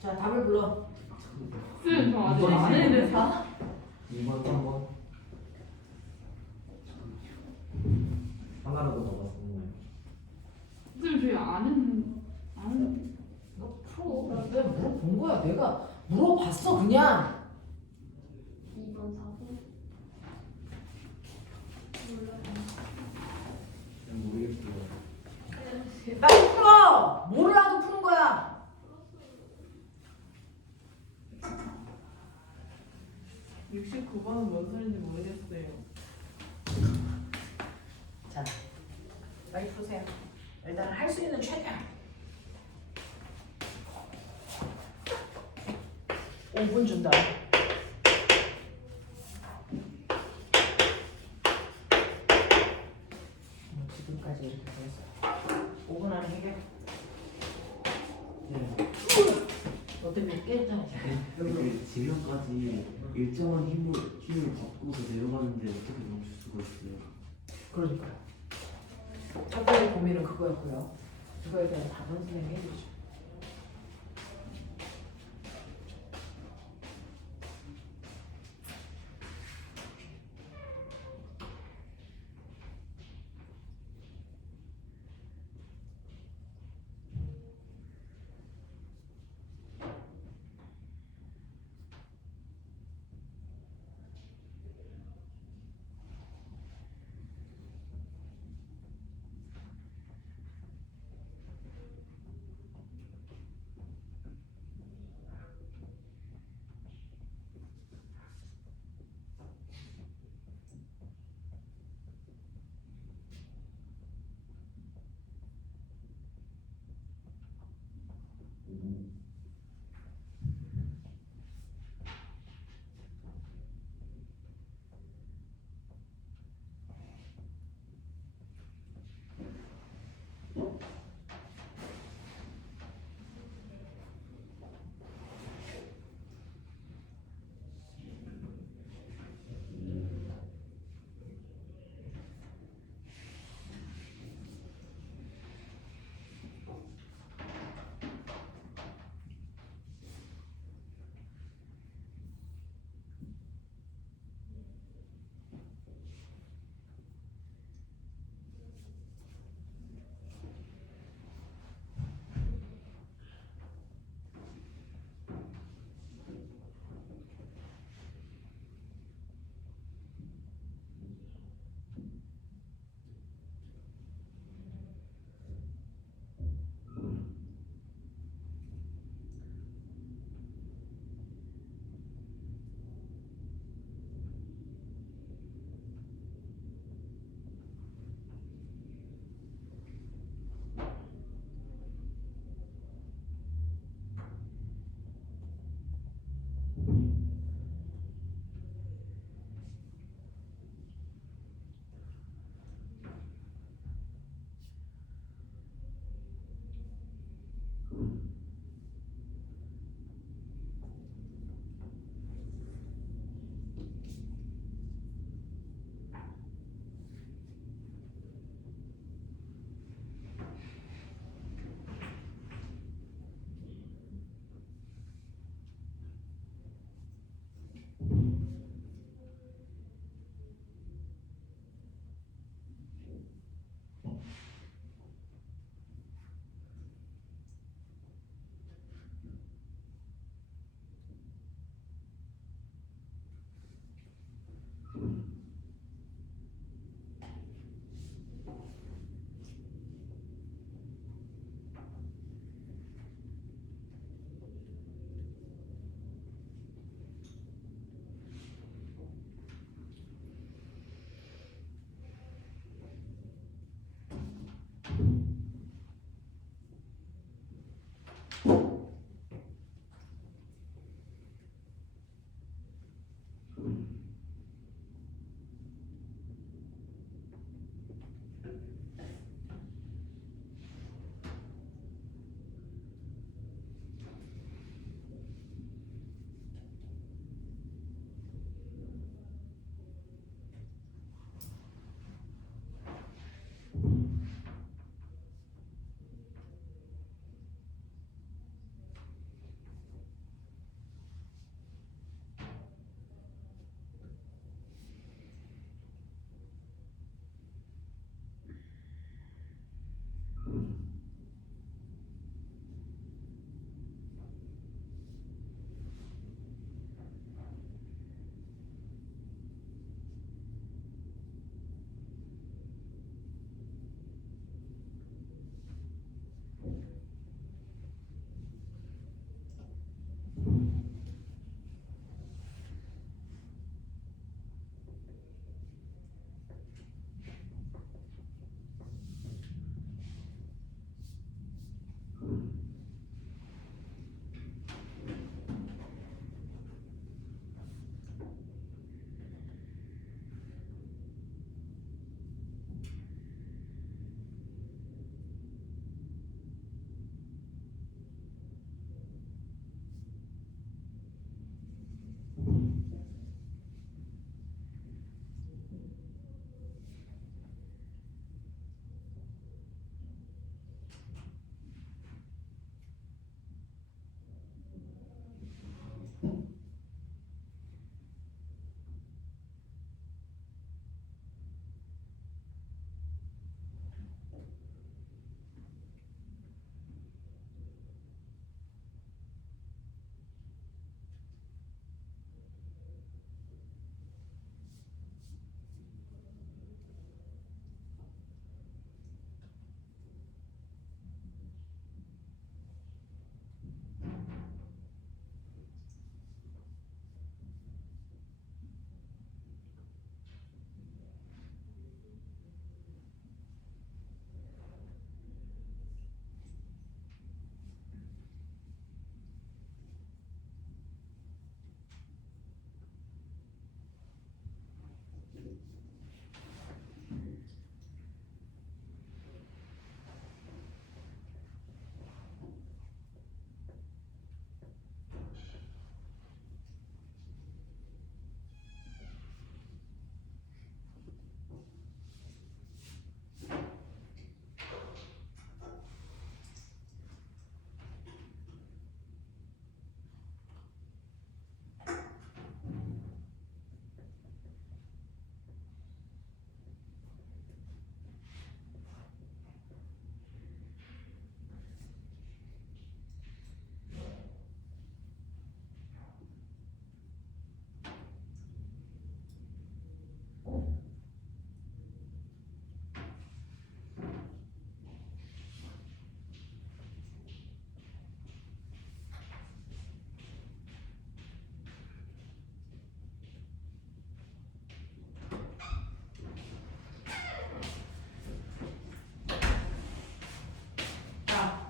자, 답을 불러. 쌤, 저 아직 이건 안 했는데 4? 2번 3번 하나라도 더 봤으면 쌤, 저희 안 했는데. 너 풀어. 내가 물어본 거야. 내가 물어봤어 그냥. 2번 4번 모르겠어요. 빨리 풀어. 뭐라도 푸는 거야. 쌤, 69번은 뭔 소리인지 모르겠어요. 자, 빨리 푸세요. 일단 할 수 있는 최대한. 5분 준다. 지금까지 이렇게 됐어. 5분 안에 해결. 네. 어떻게? 깨졌잖아. 이렇게 지면까지 일정한 힘을 받고서 내려가는데 어떻게 멈출 수가 있어요? 그러니까요. 첫 번째 고민은 그거였고요. 그거에 대한 답은 선생님이 해주죠.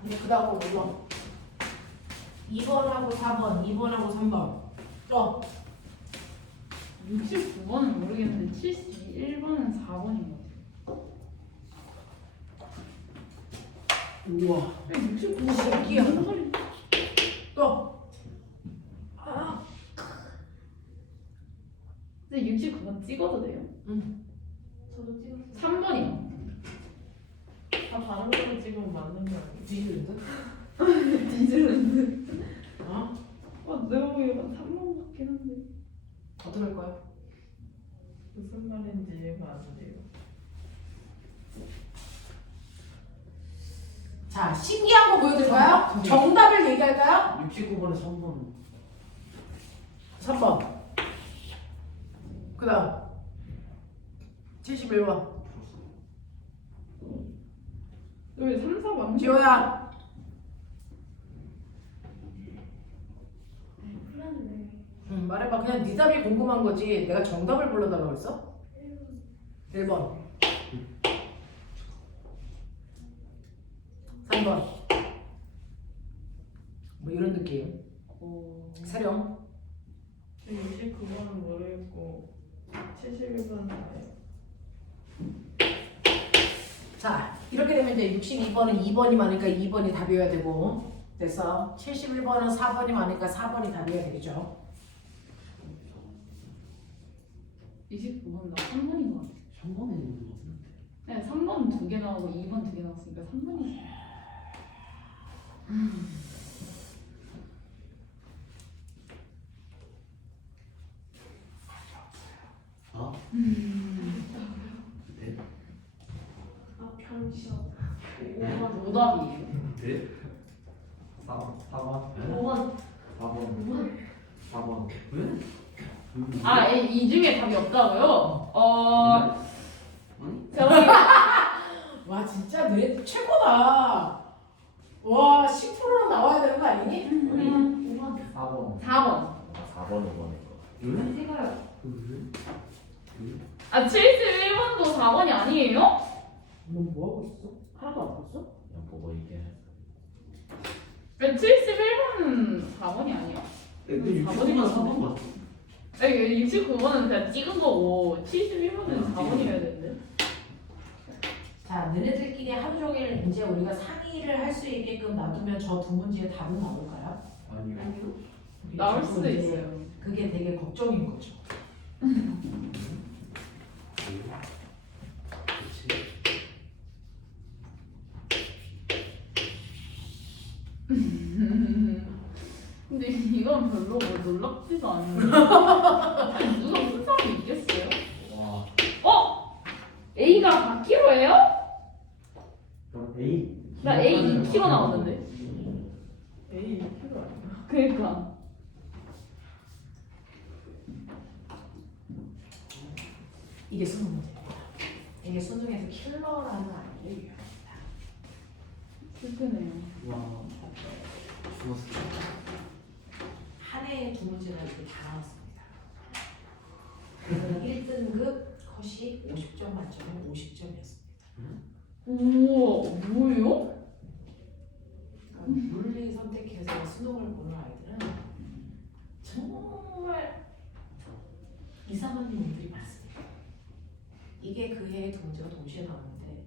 이제 그 다음 거 몰라. 2번하고 4번, 2번하고 3번. 또 69번은 모르겠는데 71번은 4번인 것 같아요. 우와. 69번 신기하다. 무슨 소리? 또 근데 69번 찍어도 돼요? 저도 찍었어요. 3번이요. 다 다른 걸로 찍으면 맞는 거 아니야? 디즈랜드? 디즈랜드. 어? 내가 보기엔 3번 같긴 한데. 어떻게 할 거야? 무슨 말인지 이해가 안 돼요. 자, 신기한 거 보여드릴까요? 정답을 얘기할까요? 69번에 3번. 3번. 그 다음 71번. 왜 3, 4번? 지호야. 풀렸네. 말해봐. 그냥 네 답이 궁금한 거지. 내가 정답을 불러달라고 했어? 1번. 3번. 뭐 이런 느낌. 세령. 69번은 모르겠고 71번은 알아요. 자, 이렇게 되면 이제 62번은 2번이 많으니까 2번이 답이어야 되고, 됐어. 71번은 4번이 많으니까 4번이 답이어야 되겠죠. 29번 나 3번인 것 같아. 3번에 있는 거 같은데. 네, 3번 2개 나오고 2번 2개 나왔으니까 3번이. 아? 네? 아, 병시어. 5번 오답이에요. 네? 4번 5번. 4번 4번 왜? 아, 이 중에 답이 없다고요? 아니? 제가 와, 진짜 너희 최고다. 와, 10%는 나와야 되는 거 아니니? 5번. 4번 4번. 4번 5번에 왜? 제가요. 왜? 아, 71번도 4번이 아니에요? 너 뭐하고 있어? 하나도 안 봤어? 그냥 보고 있게 71번은 4번이 아니야. 근데 4번이면 69번 맞어. 아니, 69번은 그냥 찍은 거고 71번은 4번이어야 되는데. 자, 너네들끼리 하루 종일 이제 우리가 상의를 할 수 있게끔 놔두면 저 두 문제의 답은 나올까요? 아니요. 우리 나올 자꾸 수도 이제 있어요. 그게 되게 걱정인 거죠. 그렇지. 근데 이건 별로 뭐 놀랍지도 않은데. 누가 무슨 사람이 있겠어요? 와 어? A가 4kg예요? 그럼 A 나 A 2kg 나왔는데. A 2kg 아니야? 그니까. 이게 수능 문제입니다. 이게 수능에서 킬러라는 아이를 유효합니다. 슬프네요. 와. 죽었어. 한 해에 두 문제나 이렇게 다 나왔습니다. 그래서 1등급 컷이 50점 만점에 50점이었습니다. 우와, 뭐예요? 물리 선택해서 수능을 보는 아이들은 정말 이상한 놈들이 많습니다. 이게 그 해에 두 문제가 동시에 나왔는데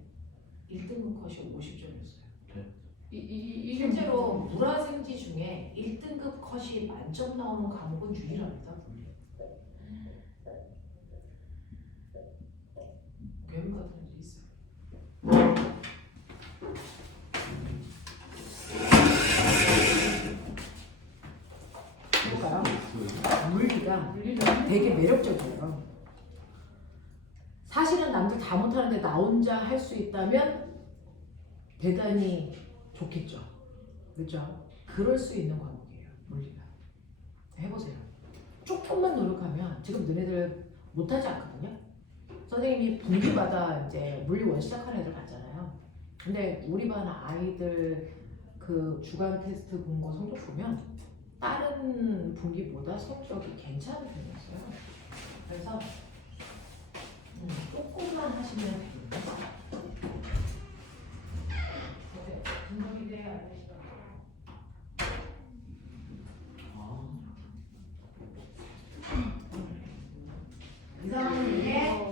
1등급 컷이 50점이었어요. 이게 실제로 물화생지 중에 1등급 컷이 만점 나오는 과목은 유일합니다. 괴물 같은 애들이 있어요. 볼까요? 물리가 물리가 되게 매력적이에요. 사실은 남들 다 못하는데 나 혼자 할 수 있다면 대단히 좋겠죠. 그렇죠? 그럴 수 있는 과목이에요. 물리가. 해보세요. 조금만 노력하면 지금 너네들 못하지 않거든요. 선생님이 분기마다 이제 물리 원 시작하는 애들 봤잖아요. 근데 우리 반 아이들 그 주간 테스트 본 거 성적 보면 다른 분기보다 성적이 괜찮은 편이었어요. 그래서 조금만 하시면 됩니다. 분석이 돼야 이상하면 이게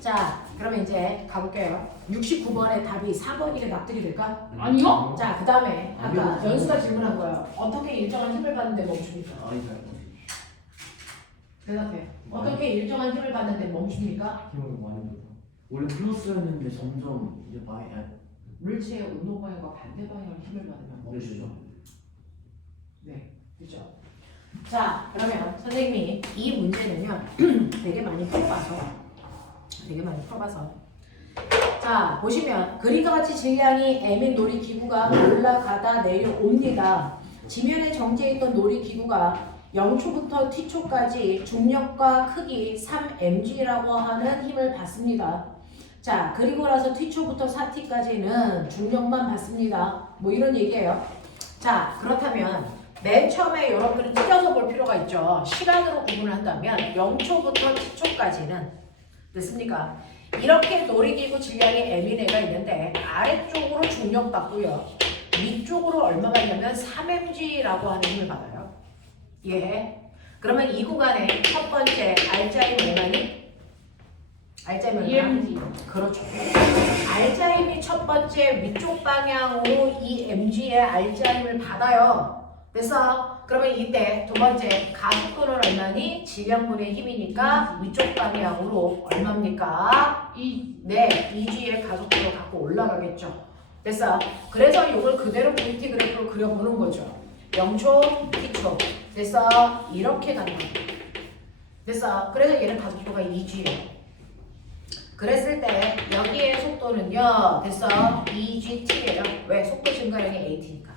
자, 그러면 이제 가볼게요. 69번의 답이 4번이게 납득이 될까? 아니요? 자, 그 다음에 아까 연수가 질문한 거예요. 어떻게 일정한 힘을 받는데 멈춥니까? 아니 잘 대답해. 어떻게 일정한 힘을 받는데 멈춥니까? 힘을 많이 받아. 원래 플러스였는데 점점 이제 물체의 운동 방향과 반대 방향으로 힘을 받으면 멈추죠. 네, 그죠. 자, 그러면 선생님이 이 문제는요, 되게 많이 풀어봐서. 자, 보시면 그림과 같이 질량이 M인 놀이기구가 올라가다 내려옵니다. 지면에 정지해있던 놀이기구가 0초부터 T초까지 중력과 크기 3mg라고 하는 힘을 받습니다. 자, 그리고 나서 T초부터 4T까지는 중력만 받습니다. 뭐 이런 얘기예요. 자, 그렇다면 맨 처음에 여러분들은 찢어서 볼 필요가 있죠. 시간으로 구분을 한다면 0초부터 T초까지는 됐습니까? 이렇게 놀이기구 질량이 M인 애가 있는데 아래쪽으로 중력 받고요. 위쪽으로 얼마 받냐면 3mg라고 하는 힘을 받아요. 예. 그러면 이 구간에 첫 번째 알자임 얼마니? 알자임 얼마? EMG. 그렇죠. 알자임이 첫 번째 위쪽 방향으로 이 mg의 알자임을 받아요. 됐어? 그러면 이때 두 번째 가속도는 얼마니? 질량분의 힘이니까 위쪽 방향으로 얼마입니까? 네, 2g의 가속도를 갖고 올라가겠죠. 됐어? 그래서 이걸 그대로 VT 그래프로 그려보는 거죠. 0초, T초. 됐어? 이렇게 간다. 됐어? 그래서 얘는 가속도가 2g예요. 그랬을 때 여기의 속도는요. 됐어? 2gt예요. 왜? 속도 증가량이 at니까.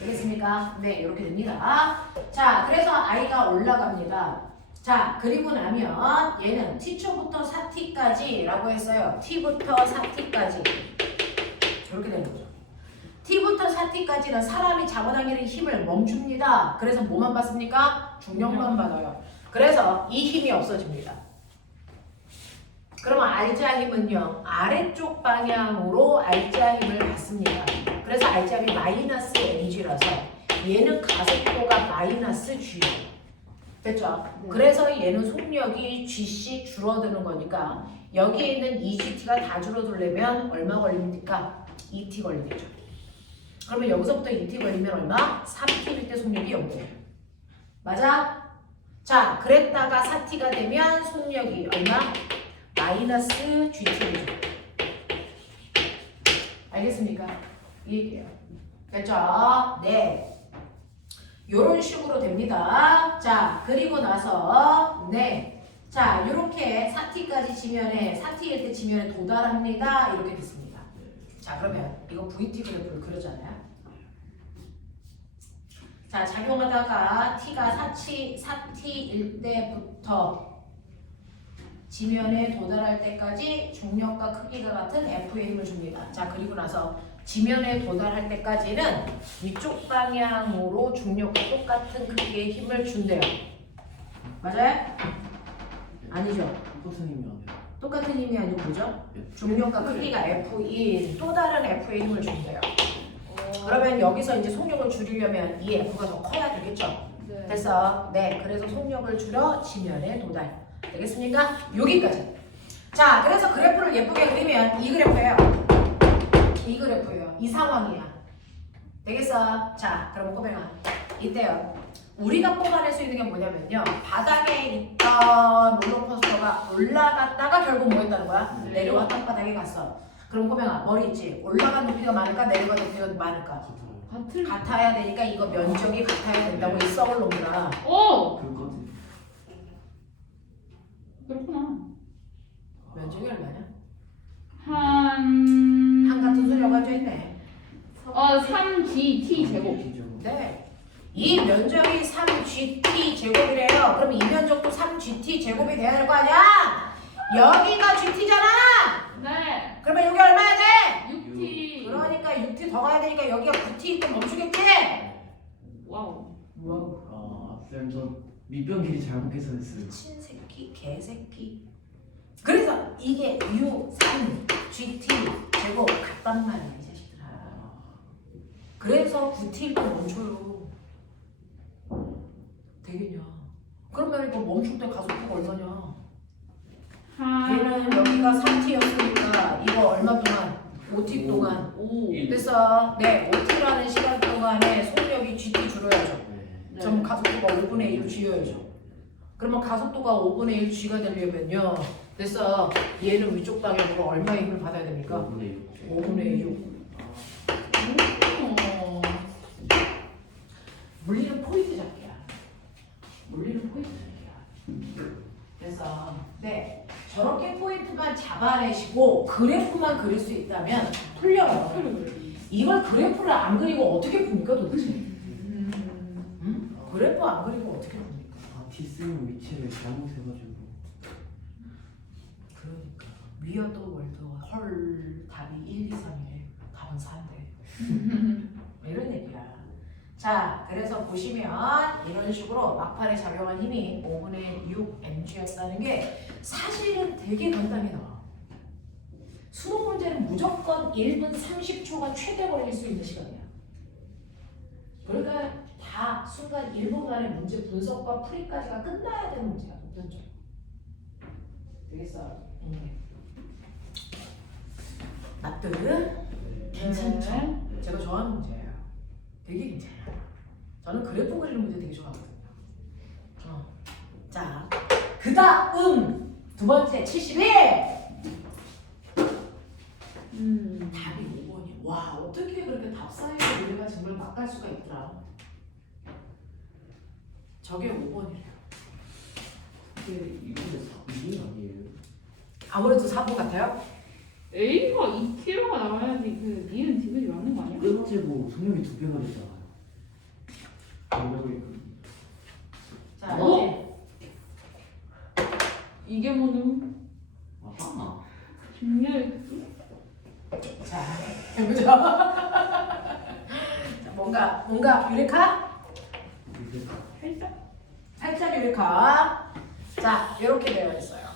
되겠습니까? 네, 이렇게 됩니다. 자, 그래서 i가 올라갑니다. 자, 그리고 나면 얘는 t초부터 4t까지 라고 했어요. t부터 4t까지 이렇게 되는 거죠. t부터 4t까지는 사람이 잡아당기는 힘을 멈춥니다. 그래서 뭐만 받습니까? 중력만 받아요. 그래서 이 힘이 없어집니다. 그러면 알자 힘은요, 아래쪽 방향으로 알자 힘을 받습니다. 그래서 알자 힘이 마이너스 mg라서 얘는 가속도가 마이너스 g예요. 됐죠? 네. 그래서 얘는 속력이 g씩 줄어드는 거니까 여기에 있는 2gt가 다 줄어들려면 얼마 걸립니까? 2t 걸리겠죠. 그러면 여기서부터 2t 걸리면 얼마? 3t일 때 속력이 0이에요. 맞아? 자, 그랬다가 4t가 되면 속력이 얼마? 마이너스 GT죠. 알겠습니까? 이 얘기예요. 됐죠? 네. 요런 식으로 됩니다. 자, 그리고 나서 네. 자, 요렇게 4t까지 지면에 4t일 때 지면에 도달합니다. 이렇게 됐습니다. 자, 그러면 이거 VT 그래프를 그려잖아요. 자, 작용하다가 t가 4t일 때부터 지면에 도달할 때까지 중력과 크기가 같은 F의 힘을 줍니다. 자, 그리고 나서 지면에 도달할 때까지는 위쪽 방향으로 중력과 똑같은 크기의 힘을 준대요. 맞아요? 아니죠? 똑같은 힘이 안 돼요. 똑같은 힘이 아니고 뭐죠? 중력과 크기가 F인 또 다른 F의 힘을 준대요. 그러면 여기서 이제 속력을 줄이려면 이 F가 더 커야 되겠죠? 네. 됐어? 네, 그래서 속력을 줄여 지면에 도달. 되겠습니까? 여기까지. 자, 그래서 그래프를 예쁘게 그리면 이 그래프예요. 이 그래프예요. 이 상황이야. 되겠어? 자, 그럼 꼬맹아. 이때요. 우리가 뽑아낼 수 있는 게 뭐냐면요. 바닥에 있던 롤러코스터가 올라갔다가 결국 뭐 했다는 거야? 내려왔다 바닥에 갔어. 그럼 꼬맹아, 머리 있지? 올라간 높이가 많을까? 내려간 높이가 많을까? 같은. 같아야 되니까 이거 면적이 같아야 된다고 이 썩을 놈들아. 오! 그럴 것 같아. 그렇구나. 면적이 얼마냐? 한 같은 소리가 앉아 있네. 3GT 제곱. 네. 이 면적이 3GT 제곱이래요. 그럼 이 면적도 3GT 제곱이 돼야 될 거 아니야? 여기가 GT잖아. 네. 그러면 여기 얼마야 돼? 6T. 그러니까 6T 더 가야 되니까 여기가 9T 있고 멈추겠지? 와우. 아, 쌤, 저 밑변 길이 잘못 계산했어요. 친새끼, 개새끼. 그래서 이게 U, 3, GT 제곱 같단 말이야, 이 자식들아. 그래서 9t일 때 멈춰요. 되겠냐? 그러면 이거 멈출 때 가속도가 얼마냐? 얘는 여기가 3t였으니까 이거 얼마 동안? 5t 동안. 오. 그래서 네, 5t라는 시간 동안에 속력이 gt 줄어야죠. 네. 그럼 가속도가 5분의 1 g여야죠. 그러면 가속도가 5분의 1 g가 되려면요. 그래서 얘는 위쪽 방향으로 얼마의 힘을 받아야 됩니까? 5분의 6. 5분의 6. 물리는 포인트 잡기야. 물리는 포인트 잡기야. 그래서 네, 저렇게 포인트만 잡아내시고 그래프만 그릴 수 있다면 풀려요. 이걸 그래프를 안 그리고 어떻게 풉니까 도대체? 응? 그래프 안 그리고 어떻게 풉니까? 아, t 쓰는 위치를 잘못해가지고. 그러니까 위어도 월드 헐 답이 1, 2, 3이래. 답은 4인데. 이런 얘기야. 자, 그래서 보시면 이런 식으로 막판에 작용한 힘이 5분의 6 mg였다는 게 사실은 되게 간단히 나와. 수능 문제는 무조건 1분 30초가 최대 걸릴 수 있는 시간이야. 그러니까 다 순간 1분간의 문제 분석과 풀이까지가 끝나야 되는 문제야. 보편적으로. 되겠어? 납득? 괜찮죠? 제가 좋아하는 문제예요. 되게 괜찮아요. 저는 그래프 그리는 문제 되게 좋아하거든요. 자, 그 다음 두 번째 71! 답이 5번이야. 와, 어떻게 그렇게 답 사이에 우리가 정말 막 갈 수가 있더라. 저게 5번이래요. 이거는 2인 아니에요? 아무래도 4번 같아요? A가 2kg가 나와야지 그 니은 디귿이 맞는 거 아니야? 끊어지고 속력이 2배가 되잖아요. 동력이 자, 어? 이제 이게 뭐는 아하. 중요해. 자, 해보자. 자, 뭔가 유레카? 살짝. 살짝 유레카. 자, 이렇게 되어 있어요.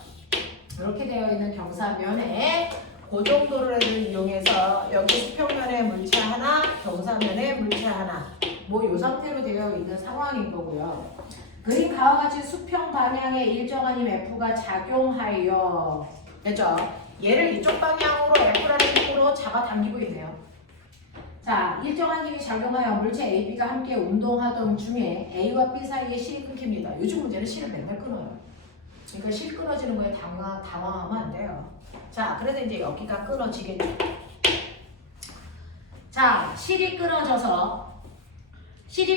이렇게 되어 있는 경사면에 고정도를 이용해서 여기 수평면에 물체 하나, 경사면에 물체 하나. 뭐 이 상태로 되어 있는 상황인 거고요. 그림 가와 같이 수평 방향에 일정한 힘 F가 작용하여 됐죠? 얘를 이쪽 방향으로 F라는 힘으로 잡아당기고 있네요. 자, 일정한 힘이 작용하여 물체 A, B가 함께 운동하던 중에 A와 B 사이에 실이 끊깁니다. 요즘 문제는 실을 맨날 끊어요. 그러니까 실 끊어지는 거에 당황하면 안 돼요. 자, 그래서 이제 여기가 끊어지겠죠. 자, 실이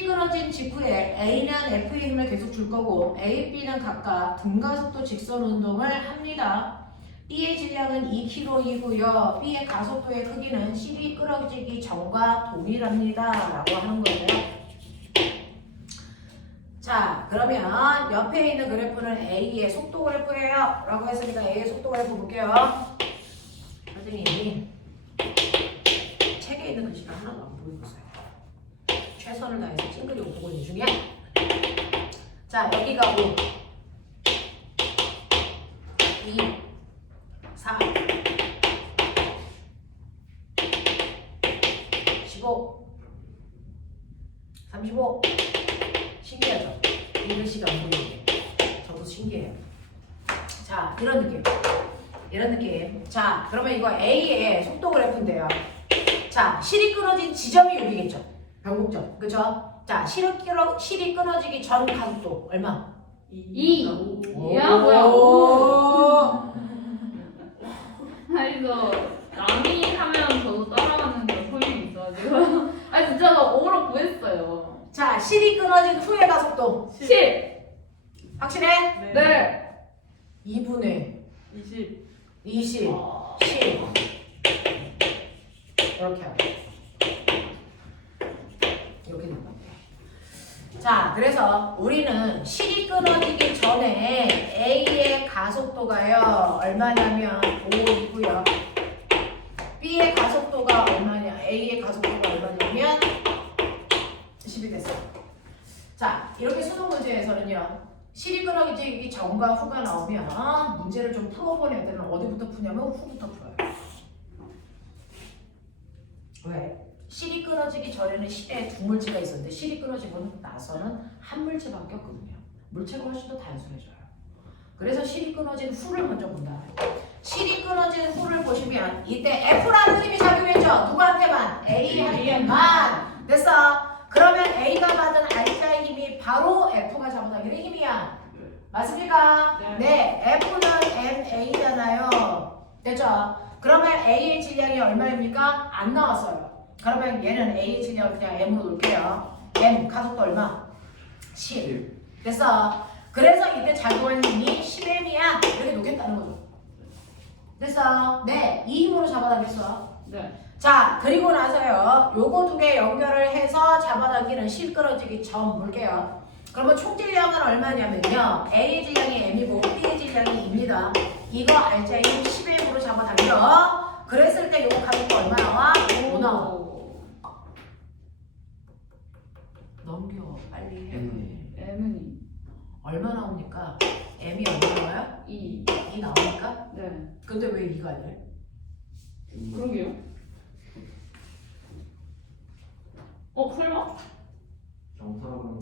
끊어진 직후에 A는 F의 힘을 계속 줄 거고 A, B는 각각 등가속도 직선 운동을 합니다. B의 질량은 2kg이고요. B의 가속도의 크기는 실이 끊어지기 전과 동일합니다. 라고 하는 거예요. 자, 그러면 옆에 있는 그래프는 A의 속도 그래프예요. 라고 했으니까 A의 속도 그래프 볼게요. 선생님이 책에 있는 글씨가 하나도 안 보이고 있어요. 최선을 다해서 찡그리고 보고 있는 중이야. 자, 여기가 5, 2, 4, 15, 35. 신기하죠? 이 글씨가 안 보이는데 저도 신기해요. 자, 이런 느낌. 자, 그러면 이거 A의 속도 그래프인데요. 자, 실이 끊어진 지점이 여기겠죠? 변곡점, 그죠? 자, 실이 끊어지기 전 가속도 얼마? 2. 오. 야, 뭐야? 오. 아니, 남이 하면 저도 따라가는 거 소용이 있어가지고. 아니, 진짜 나 5로 구했어요. 자, 실이 끊어진 후의 가속도 10. 확실해? 네. 2분의 20. 20, 10 이렇게 하고 이렇게 된다. 자, 그래서 우리는 실이 끊어지기 전에 A의 가속도가요 얼마냐면 5이고요. B의 가속도가 얼마냐? A의 가속도가 얼마냐면 10이 됐어요. 자, 이렇게 수능 문제에서는요. 실이 끊어지기 전과 후가 나오면 문제를 좀 풀어본 애들은 어디부터 푸냐면 후부터 풀어요. 왜? 실이 끊어지기 전에는 실에 두 물체가 있었는데 실이 끊어지고 나서는 한 물체밖에 없거든요. 물체가 훨씬 더 단순해져요. 그래서 실이 끊어진 후를 먼저 본다. 실이 끊어진 후를 보시면 이때 F라는 힘이 작용했죠. 누구한테만? A한테만. 됐어. 그러면 A가 받은 알자의 힘이 바로 F가 잡아당기는 힘이야. 맞습니까? 네. F는 MA잖아요. 됐죠? 그러면 A의 질량이 얼마입니까? 안 나왔어요. 그러면 얘는 A의 질량을 그냥 M으로 놓을게요. M 가속도 얼마? 10. 됐어. 그래서 이때 작용하는 힘이 10M이야. 이렇게 놓겠다는 거죠. 됐어? 네. 이 힘으로 잡아당겼어. 네. 자, 그리고 나서요. 요거 두 개 연결을 해서 잡아당기는 실 끊어지기 점 볼게요. 그러면 총 질량은 얼마냐면요. A의 질량이 M이고 B의 질량이 2입니다. 이거 알자의 힘 10M으로 잡아당겨. 그랬을 때 요거 가격도 얼마 나와? 5 나와. 넘겨. 빨리 해. M은 얼마 나옵니까? M이 얼마 나와요? 2. 2 나옵니까? 네. 근데 왜 2가 아니야? 그러게요. 설마? 경사라고 하는 거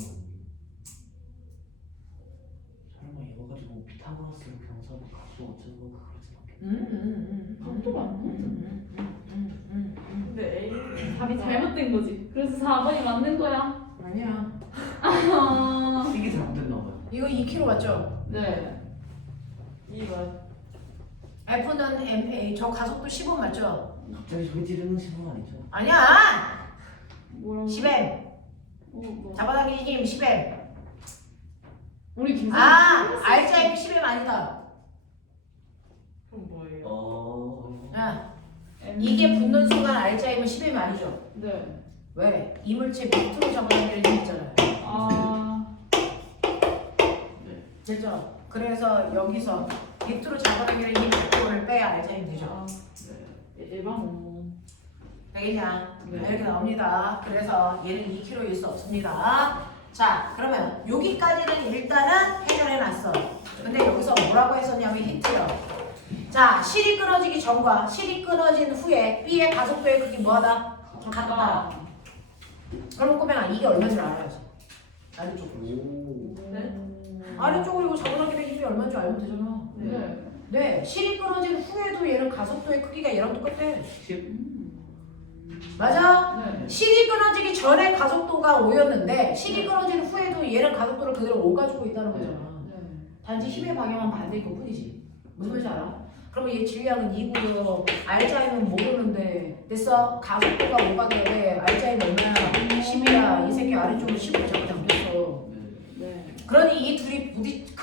설마 이거 가지고 피타고라스를 경사로 가수 어쩌고 그러진 않겠네. 각도가 안 근데 A 답이 잘못된 거지. 그래서 4번이 맞는 거야. 아니야. 이게 잘못됐나 봐요. 이거 2kg 맞죠? 네. 이거 F는 MA. 저 가속도 15 맞죠? 갑자기 소리 지르는 신호 아니죠? 아니야. 뭐라고? 10M. 뭐. 잡아당기기 힘 10M. 우리 김 알자의 힘 10M 아니다. 그럼 뭐예요? 야, 이게 붙는 순간 알자의 힘은 10M 아니죠? 네. 왜? 이물체 밑으로 잡아당기는 힘 있잖아요. 됐죠? 그래서 여기서 밑으로 잡아당기는 힘 100을 빼야 알자의 힘 되죠? 에바모. 되겠냐? 네. 이렇게 나옵니다. 그래서 얘는 2kg일 수 없습니다. 자, 그러면 여기까지는 일단은 해결해놨어. 근데 여기서 뭐라고 했었냐면 힌트요. 자, 실이 끊어지기 전과 실이 끊어진 후에 B의 가속도의 크기 뭐하다? 같다. 그럼 꼬맹아 이게 얼마인 줄 알아야지. 아래쪽으로. 아래쪽으로 이거 잡아당기는 힘이 얼마인 줄 알면 되잖아. 네. 네, 실이 끊어진 후에도 얘는 가속도의 크기가 얘랑 똑같아. 10? 맞아? 네. 실이 끊어지기 전에 가속도가 5였는데 실이 끊어진 후에도 얘는 가속도를 그대로 5 가지고 있다는 거잖아. 네. 단지 힘의 방향은 반대인 것 뿐이지. 무슨 말인지 알아? 그러면 얘 질량은 2고요. 알자임은 모르는데 됐어? 가속도가 5가 돼야 돼. 알자임 얼마야? 10이야. 이 새끼 아래쪽으로 10을 잡아 당겼어. 네. 그러니 이 둘이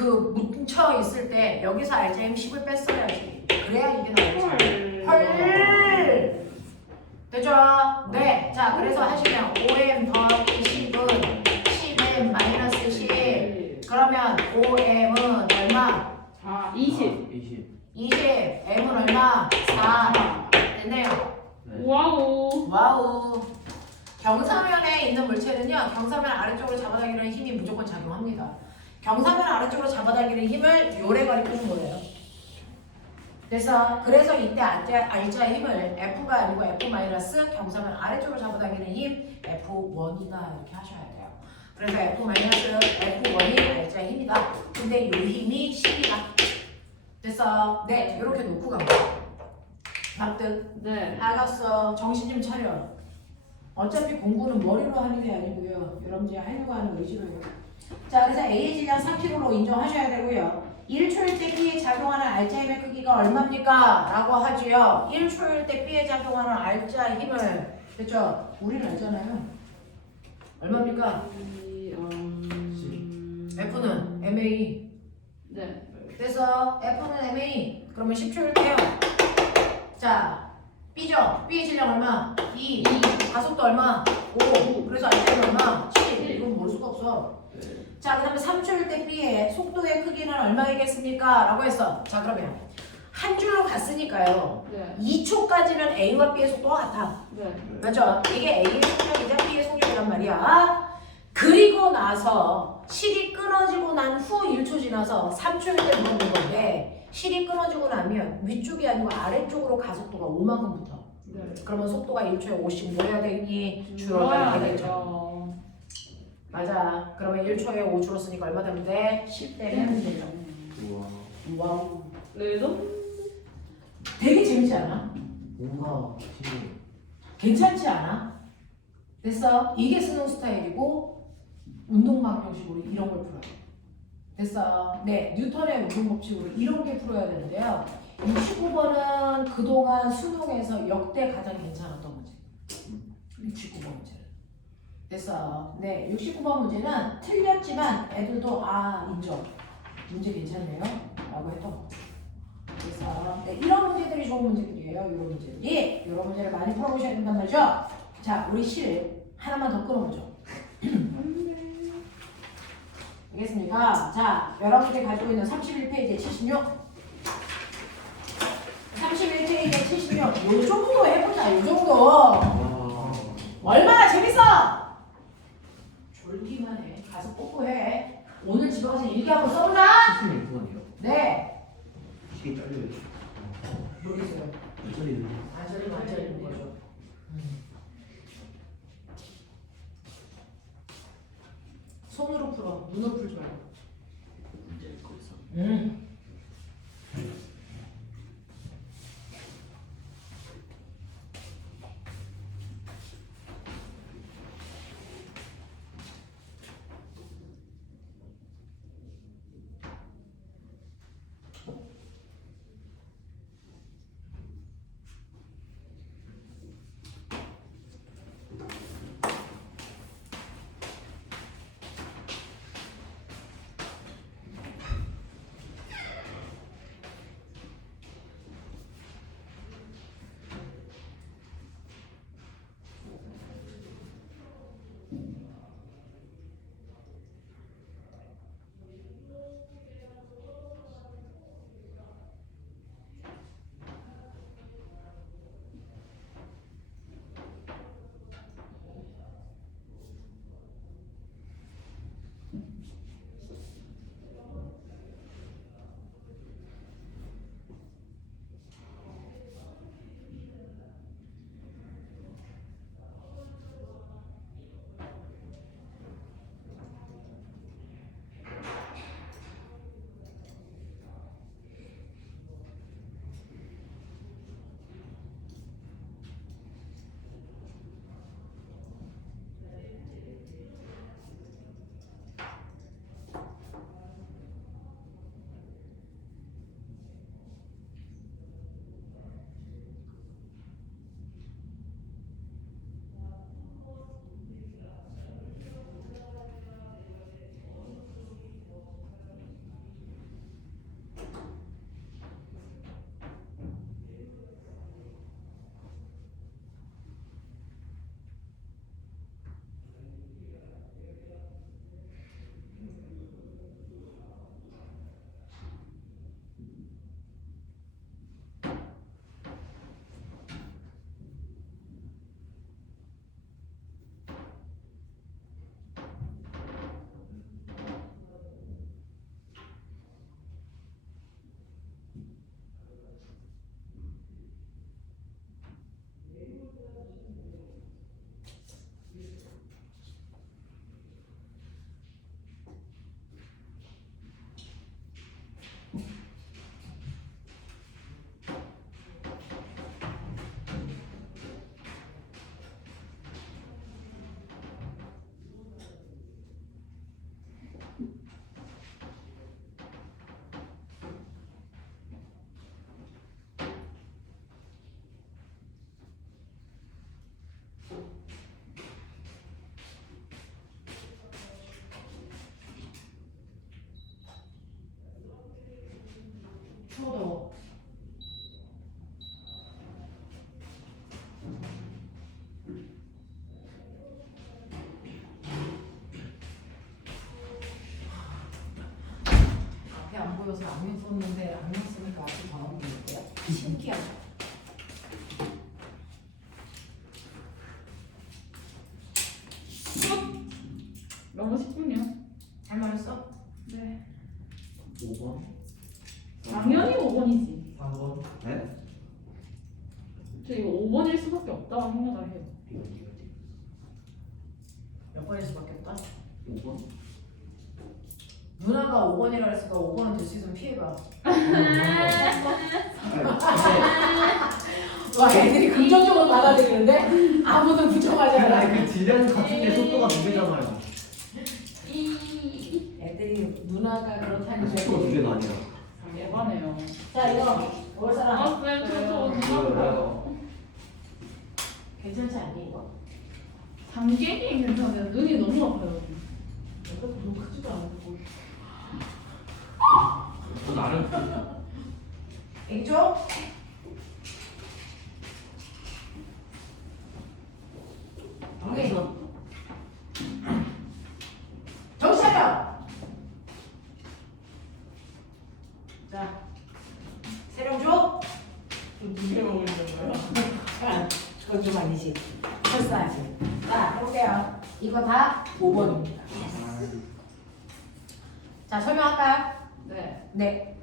뭉쳐 있을 때 여기서 알자임 10을 뺐어야지. 그래야 이게 나오지. 헐! 되죠? 네. 자, 그래서 하시면 5m 더하기 10은 10m 마이너스 10. 그러면 5m은 얼마? 20. 20. m은 얼마? 4. 됐네요. 와우. 와우. 경사면에 있는 물체는요, 경사면 아래쪽으로 잡아당기는 힘이 무조건 작용합니다. 경사면 아래쪽으로 잡아당기는 힘을 요래 가리켜준 거예요. 그래서 이때 알자의 힘을 F가 아니고 F- 경사면 아래쪽으로 잡아당기는 힘 F1이다 이렇게 하셔야 돼요. 그래서 F-F1이 알자의 힘이다. 근데 이 힘이 10이다. 됐어? 네, 이렇게 놓고 가고. 납득? 네. 알았어. 정신 좀 차려. 어차피 공부는 머리로 하는 게 아니고요. 여러분들이 하려고 하는 의지로 해요. 자, 그래서 A의 질량 3kg로 인정하셔야 되고요. 1초일 때 B에 작용하는 알자힘의 크기가 얼마입니까? 라고 하지요. 1초일 때 B에 작용하는 알자 힘을 됐죠? 우리는 알잖아요. 얼마입니까? F는 MA. 네. 그래서 F는 MA. 그러면 10초일 때요. 자, B죠? B의 질량 얼마? 2. 가속도 얼마? 5. 그래서 알자힘 얼마? 10. 이건 모를 수가 없어. 자, 그 다음에 3초일 때 B의 속도의 크기는 얼마이겠습니까? 라고 했어. 자, 그러면 한 줄로 갔으니까요. 네. 2초까지는 A와 B의 속도가 같아. 네. 맞죠? 이게 A의 속력이자 B의 속력이란 말이야. 그리고 나서 실이 끊어지고 난 후 1초 지나서 3초일 때 물어본 건데 실이 끊어지고 나면 위쪽이 아니고 아래쪽으로 가속도가 5만큼 붙어. 네. 그러면 속도가 1초에 50 뭐 해야 되니? 줄어야 줄어야 되겠죠. 되죠. 맞아. 그러면 1초에 5 줄었으니까 얼마 되면 돼? 10 되면 되죠. 우와. 와우. 레동. 되게 재밌지 않아? 뭔가 지금 괜찮지 않아? 됐어? 이게 수능 스타일이고 운동막 형식으로 이런 걸 풀어요. 됐어? 네, 뉴턴의 운동 법칙으로 이런 게 풀어야 되는데요. 69번은 그동안 수능에서 역대 가장 괜찮았던 문제. 69번 문제는. 됐어? 네, 69번 문제는 틀렸지만 애들도 인정. 문제 괜찮네요. 라고 했던 거. 그래서 네, 이런 문제들이 좋은 문제들이에요. 이런 문제들이. 이런 문제를 많이 풀어보셔야 된단 말이죠. 자, 우리 실 하나만 더 끊어보죠. 알겠습니까? 자, 여러분들이 가지고 있는 31페이지에 76. 31페이지에 76. 요 정도 해보자. 요 정도. 와. 얼마나 재밌어? 졸기만 해. 가서 뽀뽀해. 오늘 집에 가서 일기 한번 써보자. 71분이요? 네. 시계 잘려요. 모르겠어요. 완전히 완전히 있는 거죠. 손으로 풀어. 눈으로 풀지 말고. 문제일 거기서. 추워도. 앞에 안 보여서 안경 썼는데 안경 쓰니까 앞이 더 안 보이는데요? 신기하죠? 너무 쉽군요. 잘 말했어? 네. 5번? 당연히 5번이지. 3번? 네? 저 이거 5번일 수 번일 수밖에 없다. 5번? 누나가 5번이라 했으니까 5번은 될 수 있으면 피해봐. 와 애들이 긍정적으로 받아들이는데 아무도 부정하지 않아. 그 질량 같은데 속도가 2배잖아요. 애들이 누나가 그렇다는 속도가 2배가 아니라. 예반해요. 자 이거 올 사람 아, 쌤, 저 누나가요. 괜찮지 않니 이거? 장기기 괜찮아요. 눈이 너무 아파요. 이것도 너무 크지도 않고. 나름 애기죠? 오케이. 정신 차려. 자, 세령 줘. 두개 먹으려고요? 자, 그건 좀 아니지. 철사하지. 자, 해볼게요. 이거 다 5번입니다. 자, 설명할까요? 네. 네.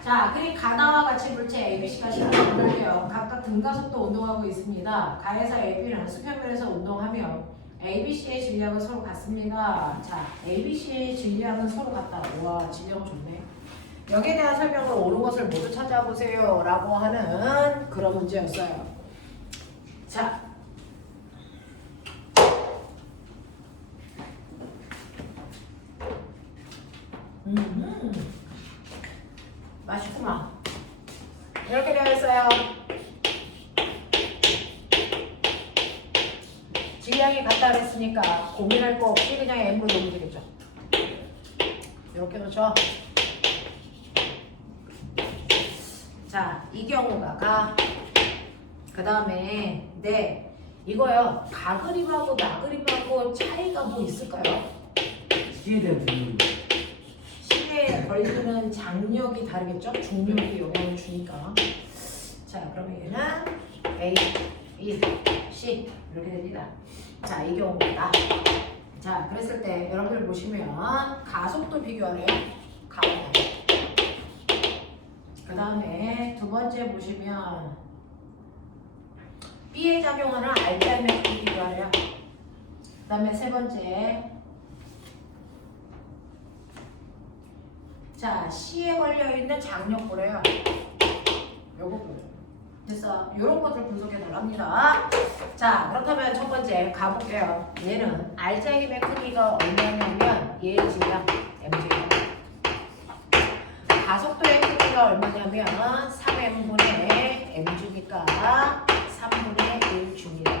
자, 그림 가나와 같이 물체 ABC가 시간을 볼게요. 각각 등가속도 운동하고 있습니다. 가에서 AB는 수평면에서 운동하며 ABC의 질량은 서로 같습니다. 자, ABC의 질량은 서로 같다. 우와, 질량 좋네. 여기에 대한 설명을 옳은 것을 모두 찾아보세요. 라고 하는 그런 문제였어요. 자. 맛있구만. 이렇게 되어 있어요. 질량이 같다 그랬으니까 고민할 거 없이 그냥 M으로 놓으면 되겠죠. 이렇게 놓죠. 자, 이 경우가 가. 그 다음에 네. 이거요. 가그림하고 나그림하고 차이가 뭐 있을까요? C에 대한 질문. 시에 걸리는 장력이 다르겠죠? 중력이 영향을 주니까. 자, 그러면 얘는 A, B, C 이렇게 됩니다. 자, 이 경우입니다. 자, 그랬을 때 여러분들 보시면 가속도 비교하래요. 가속. 그 다음에 두 번째 보시면 B에 작용하는 R자임의 크기 비교하래요. 그 다음에 세 번째 자, C에 걸려있는 장력 보래요. 요거 보여요. 그래서 요런 것들 분석해 달랍니다. 자, 그렇다면 첫 번째 가볼게요. 얘는 R자임의 크기가 얼마냐면 얘의 질량 mg예요. 가속도의 크기가 얼마냐면 3m분의 mg니까 3분의 1g입니다.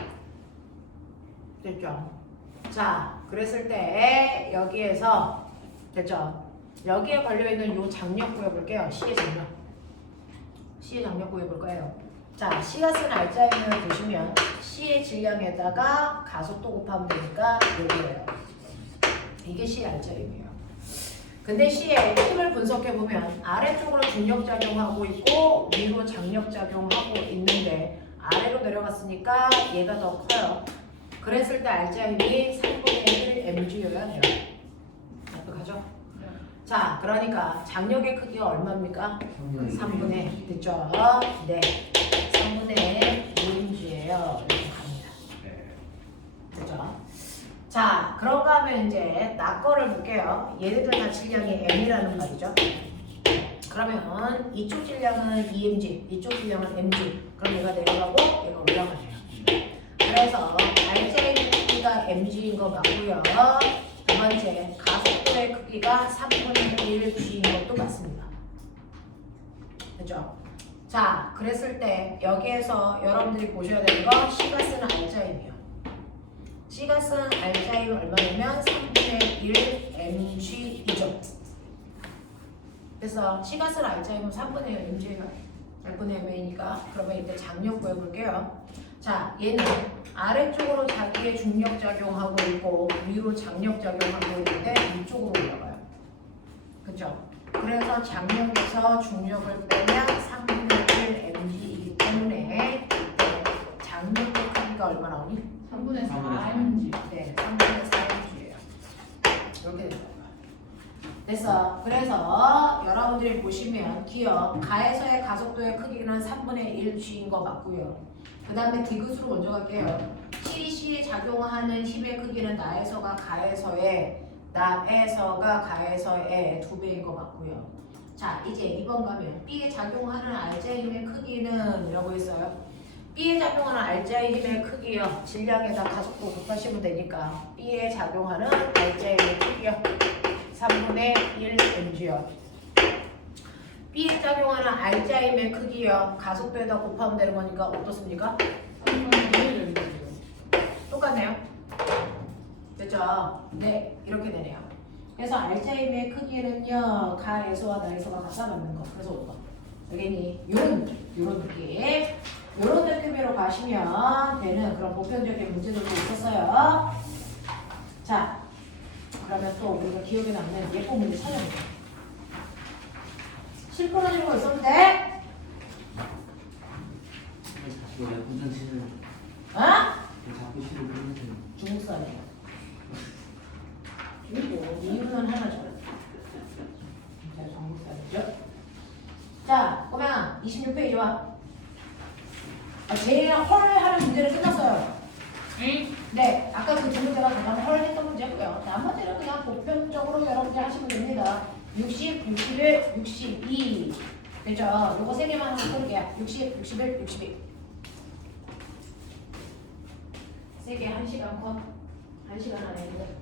됐죠? 자, 그랬을 때 여기에서 됐죠? 여기에 걸려있는 요 장력 구해볼게요. C의 장력. C의 장력 구해볼 거예요. 자, C가 쓴 R자임을 보시면 C의 질량에다가 가속도 곱하면 되니까 요거예요. 이게 C의 R자임이에요. 근데 C의 힘을 분석해보면 아래쪽으로 중력작용하고 있고 위로 장력작용하고 있는데 아래로 내려갔으니까 얘가 더 커요. 그랬을 때 R자임이 3분의 1 mg여야 돼요. 납득하죠? 자, 그러니까 장력의 크기가 얼마입니까? 3분의 됐죠? 네, 3분의 1mg예요. 이렇게 갑니다. 됐죠? 자, 그런가 하면 이제 나 거를 볼게요. 얘네들 다 질량이 m이라는 말이죠. 그러면 이쪽 질량은 2mg, 이쪽 질량은 mg. 그럼 얘가 내려가고 얘가 올라가네요. 그래서 R자임의 크기가 mg인 거 맞고요. 두 번째, 가속도의 크기가 3분의 1g인 것도 맞습니다. 그죠? 자, 그랬을 때 여기에서 여러분들이 보셔야 되는 건 C가 쓰는 R자임이요. C가 쓰는 R자임이 얼마냐면 3분의 1 mg이죠. 그래서 C가 쓰는 R자임은 3분의 1 mg가 1분의 m이니까 그러면 이때 장력 구해볼게요. 자, 얘는 아래쪽으로 자기의 중력 작용하고 있고 위로 장력 작용하고 있는데 위쪽으로 올라가요. 그쵸? 그래서 장력에서 중력을 빼면 3분의 1 mg이기 때문에 장력의 크기가 얼마 나오니? 3분의 4 3분의 4. mg. 네, 3분의 4 mg예요. 이렇게 되는 거예요. 됐어. 그래서 여러분들이 보시면 기억 가에서의 가속도의 크기는 3분의 1g인 거 맞고요. 그 다음에 디귿으로 먼저 갈게요. 7이 C에 작용하는 힘의 크기는 나에서가 가에서의 가에서의 2배인 거 맞고요. 자, 이제 2번 가면 B에 작용하는 알자의 힘의 크기는 이라고 했어요. B에 작용하는 알자의 힘의 크기요. 질량에다 가속도 곱하시면 되니까 B에 작용하는 알자의 힘의 크기요. 3분의 1 mg요. B에 작용하는 알자의 힘의 크기요. 가속도에다 곱하면 되는 거니까 어떻습니까? 똑같네요. 됐죠? 네, 이렇게 되네요. 그래서 알자의 힘의 크기는요, 가에서와 나에서가 같아 맞는 거. 그래서 5번. 여기니 요런 느낌. 요런 느낌으로 가시면 되는 그런 보편적인 문제들도 있었어요. 자, 그러면 또 우리가 기억에 남는 예쁜 문제 찾아볼게요. 실 끊어지고 있어도 돼? 자꾸 왜 부전치는 어? 자꾸 실을 끊으세요. 중국산이에요. 그리고 이유는 하나죠. 자, 중국산이죠. 자, 꼬마 26페이지 와. 제일 헐 하는 문제를 끝났어요. 네, 아까 그 두 문제가 가장 헐 했던 문제고요. 나머지는 그냥 보편적으로 여러 문제 하시면 됩니다. 60, 61, 62. 그죠? 요거 세 개만 한번 해볼게요. 60, 61, 62. 세 개 1시간 컷. 1시간 안에 했는데.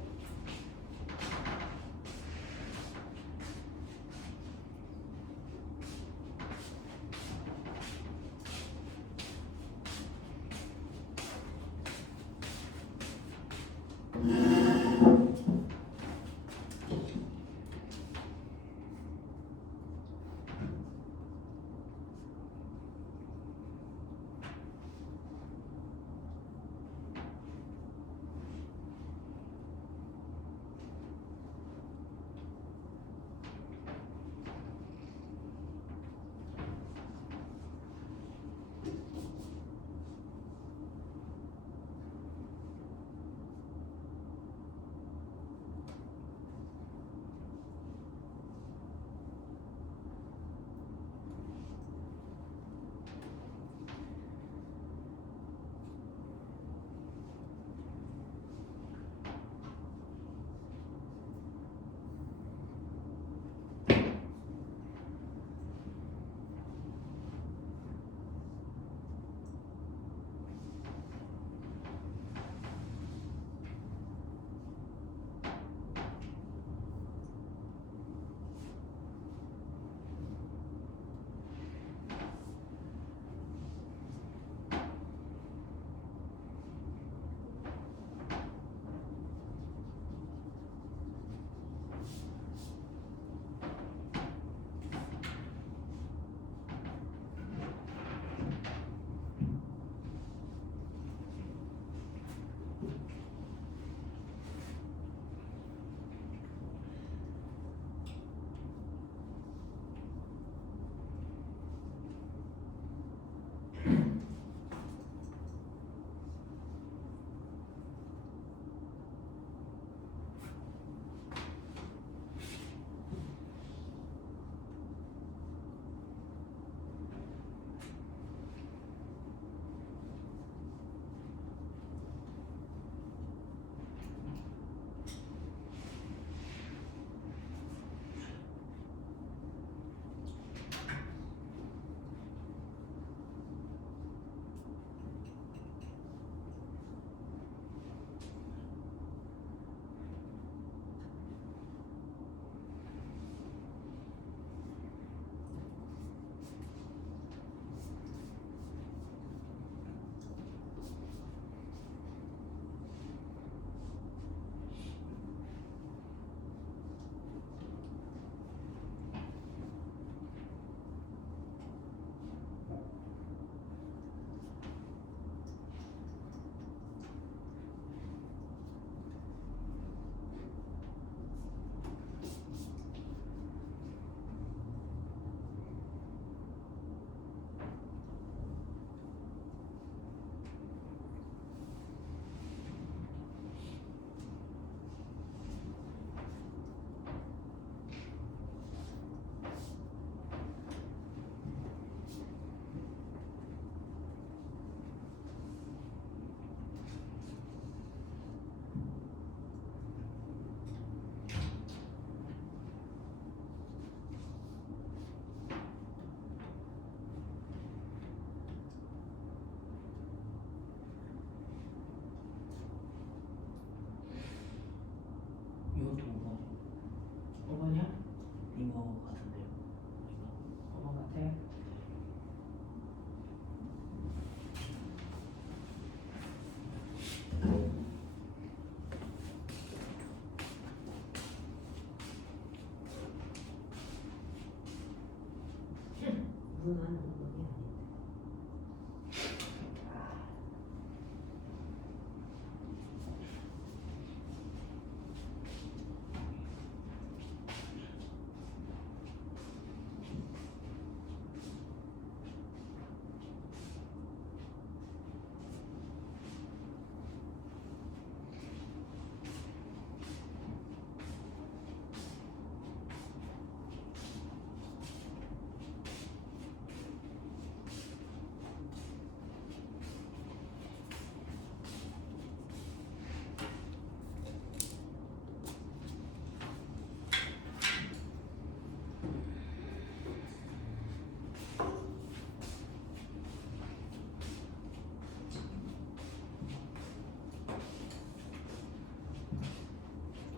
단순한 2번이 아니다.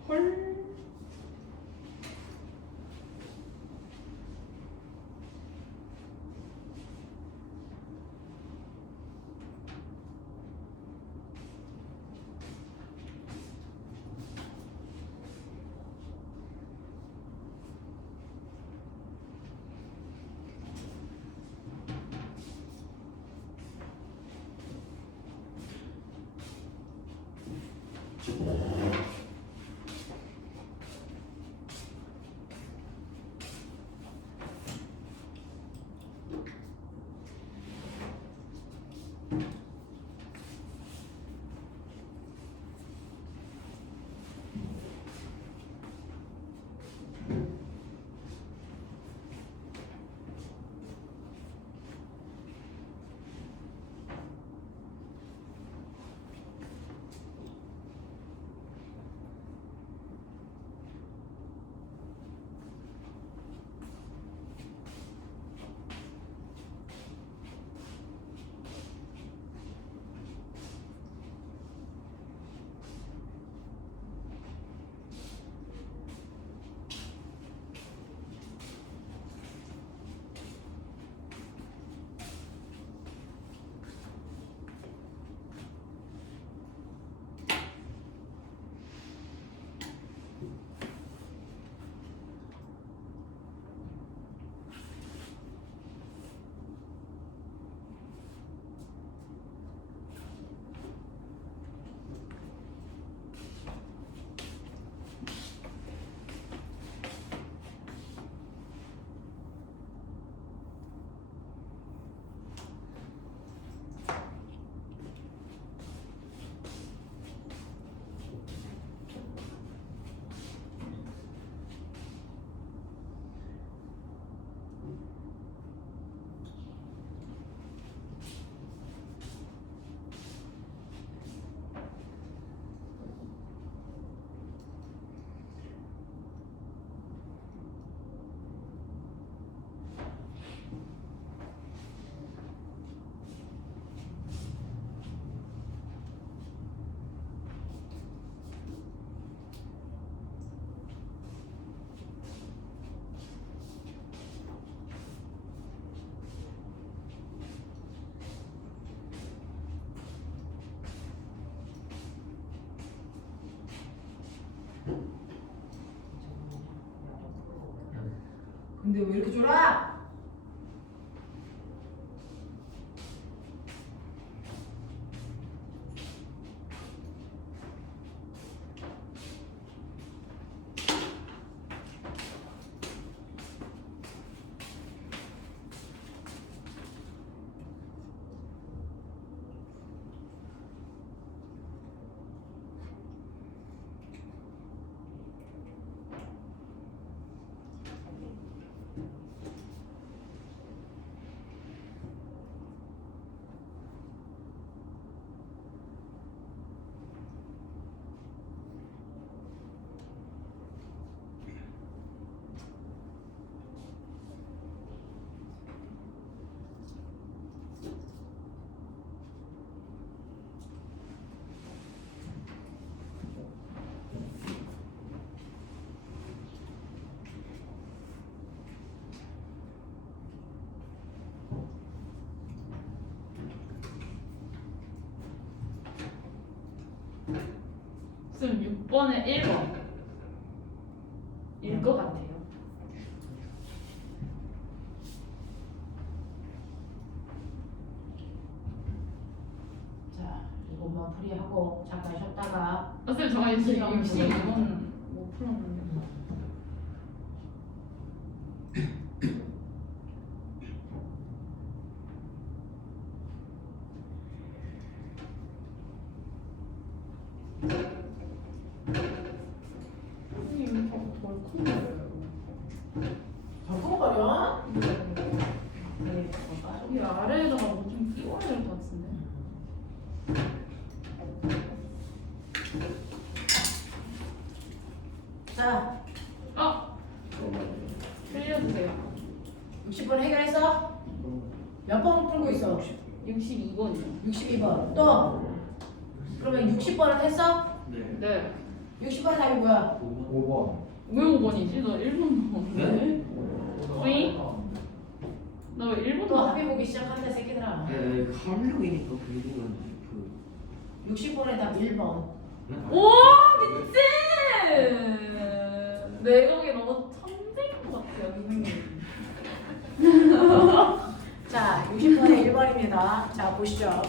헐. 근데 왜 이렇게 졸아? 쌤 6번에 1번 일 것 같아요. 하고 잠깐 쉬었다가 쌤 저 이제 62번 못 풀었는데. 선생님 저거 덜 큰데. 바꿔버려. 네, 이 아래에다가 뭐 좀 끼워야 될 것 같은데. 자, 틀려주세요. 60번 해결했어? 몇 번 풀고 있어? 62번이요. 62번. 또? 그러면 60번은 했어? 네. 네. 60번 답이 뭐야? 5번. 왜 5번이지? 나 1번 나왔는데. 어이? 나 왜 1번 또 나왔 합의 보기 시작한다 새끼들아. 네, 활용이니까 그리고는 60번에 답 1번. 오 미친! 내공이 너무 천재인 것 같아요 선생님. 자, 60번에 1번입니다. 자, 보시죠.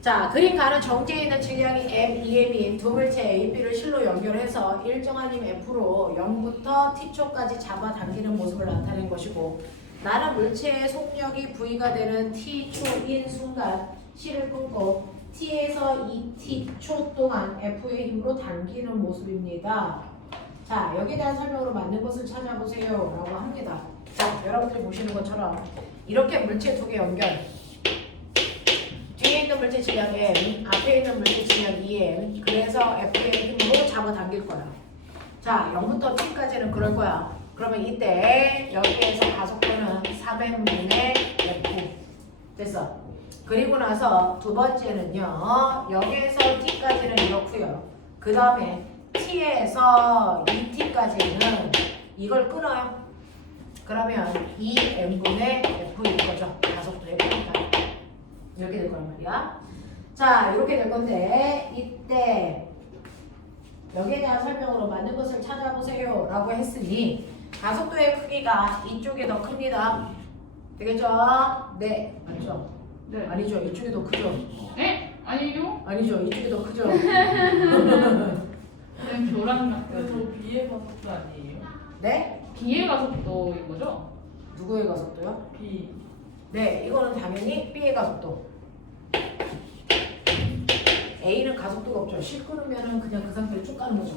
자, 그림 가는 정지에 있는 질량이 M, EM인 두 물체 A, B를 실로 연결해서 일정한 힘 F로 0부터 T초까지 잡아당기는 모습을 나타낸 것이고 나는 물체의 속력이 V가 되는 T초인 순간 C를 끊고 T에서 2T초 동안 F의 힘으로 당기는 모습입니다. 자, 여기에 대한 설명으로 맞는 것을 찾아보세요 라고 합니다. 자, 여러분들이 보시는 것처럼 이렇게 물체 두 개 연결, 뒤에 있는 물체 질량 M, 앞에 있는 물체 질량 EM, 그래서 F의 힘으로 잡아당길 거야. 자, 0부터 T까지는 그럴 거야. 그러면 이때 여기에서 가속도는 3n분의 F 됐어. 그리고 나서 두 번째는요, 여기에서 T까지는 이렇고요. 그 다음에 T에서 2T까지는 이걸 끊어요. 그러면 2n분의 F일 거죠. 가속도의 F가. 이렇게 될 거란 말이야. 자, 이렇게 될 건데 이때 여기에 대한 설명으로 맞는 것을 찾아보세요 라고 했으니 가속도의 크기가 이쪽이 더 큽니다. 되겠죠? 네. 맞죠? 네. 아니죠. 이쪽이 더 크죠? 에? 아니요? 아니죠. 이쪽이 더 크죠? 그냥 교란 그래서 같은. B의 가속도 아니에요? 네? B의 가속도인 거죠? 누구의 가속도요? B. 네. 이거는 당연히 B의 가속도. A는 가속도가 없죠. 실 끊으면은 그냥 그 상태로 쭉 가는 거죠.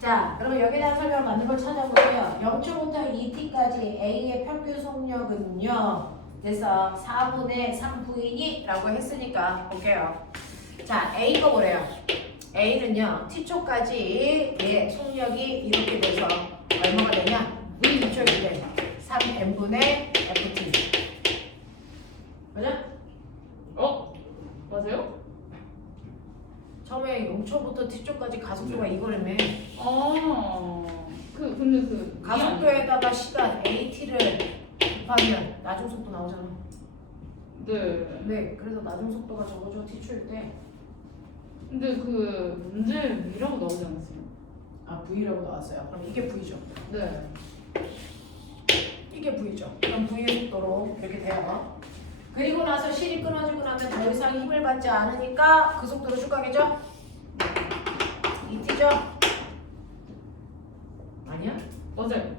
자, 그러면 여기에 대한 설명 맞는 걸 찾아보세요. 0초부터 2t까지 A의 평균 속력은요. 그래서 4분의 3V이라고 했으니까 볼게요. 자, A 거 보래요. A는요. t초까지 얘 속력이 이렇게 돼서 얼마가 되냐? V초일 때 3n분의 ft. 맞아? 맞아요? 처음에 0초부터 t초까지 가속도가 이거라며. 근데 그 가속도에다가 시간 AT를 곱하면 나중 속도 나오잖아. 네. 네, 그래서 나중 속도가 적어져 t초일 때. 근데 그 문제 V라고 나오지 않았어요? 아, V라고 나왔어요. 그럼 이게 V죠. 네. 이게 V죠. 그럼 V의 속도로 이렇게 돼요. 그리고 나서 실이 끊어지고 나면 더 이상 힘을 받지 않으니까 그 속도로 쭉 가겠죠? 2t죠? 아니야? 맞아요.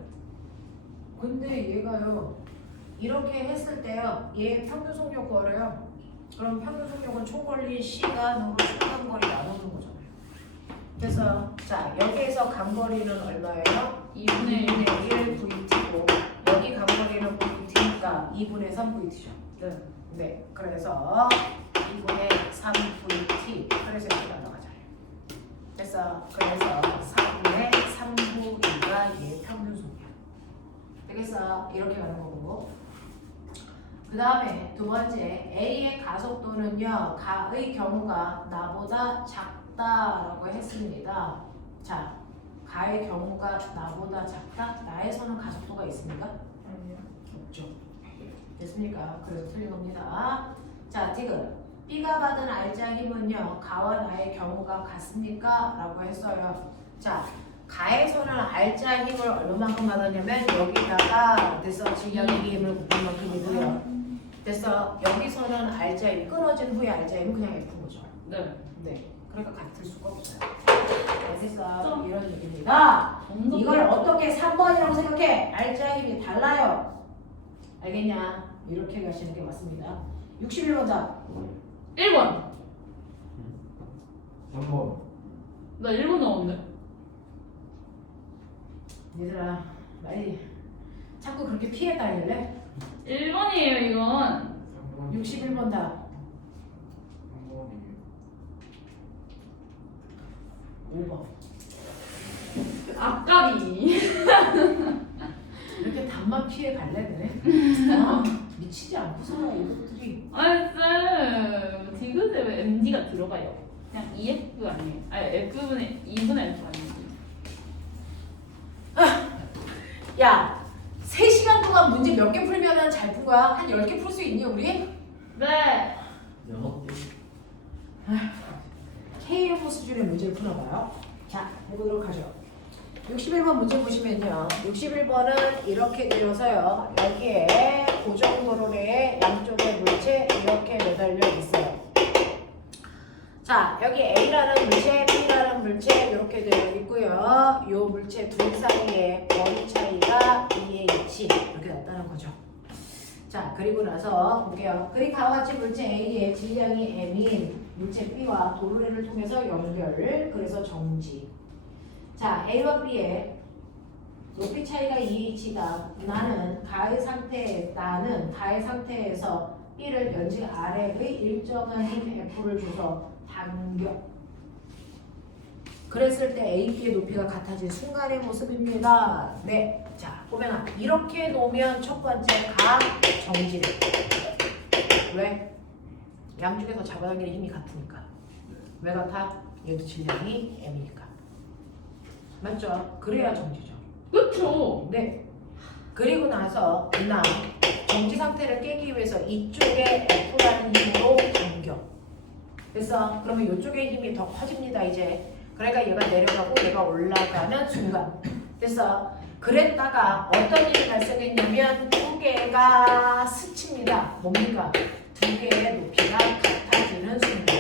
근데 얘가요. 이렇게 했을 때요. 얘 평균 속력 구하래요. 그럼 평균 속력은 총 걸린 시간으로 총 거리 나누는 거잖아요. 그래서 자, 여기에서 간거리는 얼마예요? 2분의 1 VT고 여기 간거리는 VT니까 2분의 3 VT죠. 네. 네, 그래서 2분의 3 VT. 그래서 이렇게 나눠가잖아요. 그래서 3분의 3V가 얘 평균 속력. 되겠어? 이렇게 가는 거고. 그 다음에 두 번째 A의 가속도는요. 가의 경우가 나보다 작다라고 했습니다. 자, 가의 경우가 나보다 작다? 나에서는 가속도가 있습니까? 아니요. 없죠. 됐습니까? 그래서 틀린 겁니다. 자, 디귿. B가 받은 R자 힘은요, 가와 나의 경우가 같습니까? 라고 했어요. 자, 가에서는 R자 힘을 얼마만큼 받았냐면 여기다가 됐어. 질량의 힘을 곱한 만큼이고요. 됐어. 여기서는 R자 힘이 끊어진 후에 R자 힘은 그냥 F인 거죠. 네. 네. 그러니까 같을 수가 없어요. 됐어. 이런 얘기입니다. 이걸 어떻게 3번이라고 생각해? R자 힘이 달라요. 알겠냐? 이렇게 가시는 게 맞습니다. 61번 답. 1번. 3번. 나 1번 나왔네. 얘들아, 많이 자꾸 그렇게 피해 다닐래? 1번이에요, 이건. 61번 답. 5번. 앞갑이. 이렇게 답만 피해 갈래네. 미치지 않고서는 이것들이. 아니, 쌤. 디귿에 왜 MD가 들어가요? 그냥 EF 아니에요? 아니, F분의 2분의 F 아니에요? 야, 3시간 동안 문제 몇 개 풀면은 잘 푼 거야? 한 10개 풀 수 있니, 우리? 네. 6개. K연구 수준의 문제를 풀어봐요. 자, 해보도록 하죠. 61번 문제 보시면요. 61번은 이렇게 내려서요. 여기에 고정도로에 양쪽에 물체 이렇게 매달려 있어요. 자, 여기 A라는 물체, B라는 물체 이렇게 되어 있고요. 이 물체 둘 사이에 거리 차이가 2H 이렇게 났다는 거죠. 자, 그리고 나서 볼게요. 그리 가와 같이 물체 A의 질량이 M인 물체 B와 도로래를 통해서 연결, 그래서 정지. 자, A와 B의 높이 차이가 2H가 나는 가의 상태에서 B를 연직 아래의 일정한 힘 F를 줘서 당겨. 그랬을 때 A, B의 높이가 같아진 순간의 모습입니다. 네. 자, 보면 이렇게 놓으면 첫 번째 가 정지를. 왜? 양쪽에서 잡아당기는 힘이 같으니까. 왜 같아? 얘도 질량이 M이니까. 맞죠? 그래야 정지죠. 그쵸. 네. 그리고 나서 나 정지 상태를 깨기 위해서 이쪽에 F라는 힘으로 당겨. 됐어? 그러면 이쪽의 힘이 더 커집니다, 이제. 그러니까 얘가 내려가고 얘가 올라가는 순간. 됐어? 그랬다가 어떤 일이 발생했냐면 두 개가 스칩니다. 뭡니까? 두 개의 높이가 같아지는 순간.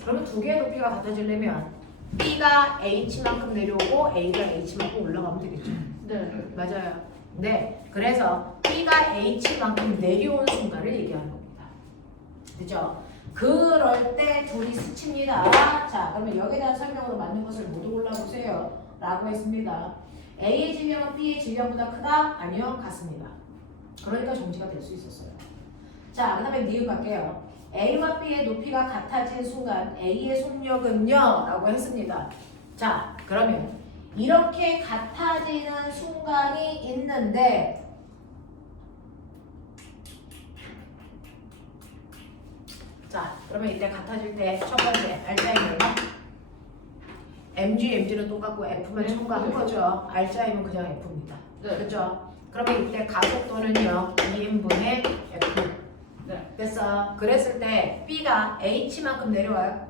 그러면 두 개의 높이가 같아지려면 B가 H만큼 내려오고 A가 H만큼 올라가면 되겠죠. 네. 맞아요. 네. 그래서 B가 H만큼 내려온 순간을 얘기하는 겁니다. 그죠? 그럴 때 둘이 스칩니다. 자, 그러면 여기에 대한 설명으로 맞는 것을 모두 골라보세요. 라고 했습니다. A의 질량은 B의 질량보다 크다? 아니요. 같습니다. 그러니까 정지가 될 수 있었어요. 자, 그 다음에 니은 갈게요. A와 B의 높이가 같아진 순간 A의 속력은요? 라고 했습니다. 자, 그러면 이렇게 같아지는 순간이 있는데 자, 그러면 이때 같아질 때 첫 번째 R자임 얼마? MG는 똑같고 F만 첨가한 거죠. R자임은 그냥 F입니다. 네. 그렇죠? 그러면 이때 가속도는요 2n분의 F. 네. 됐어. 그랬을 때 B가 H만큼 내려와요.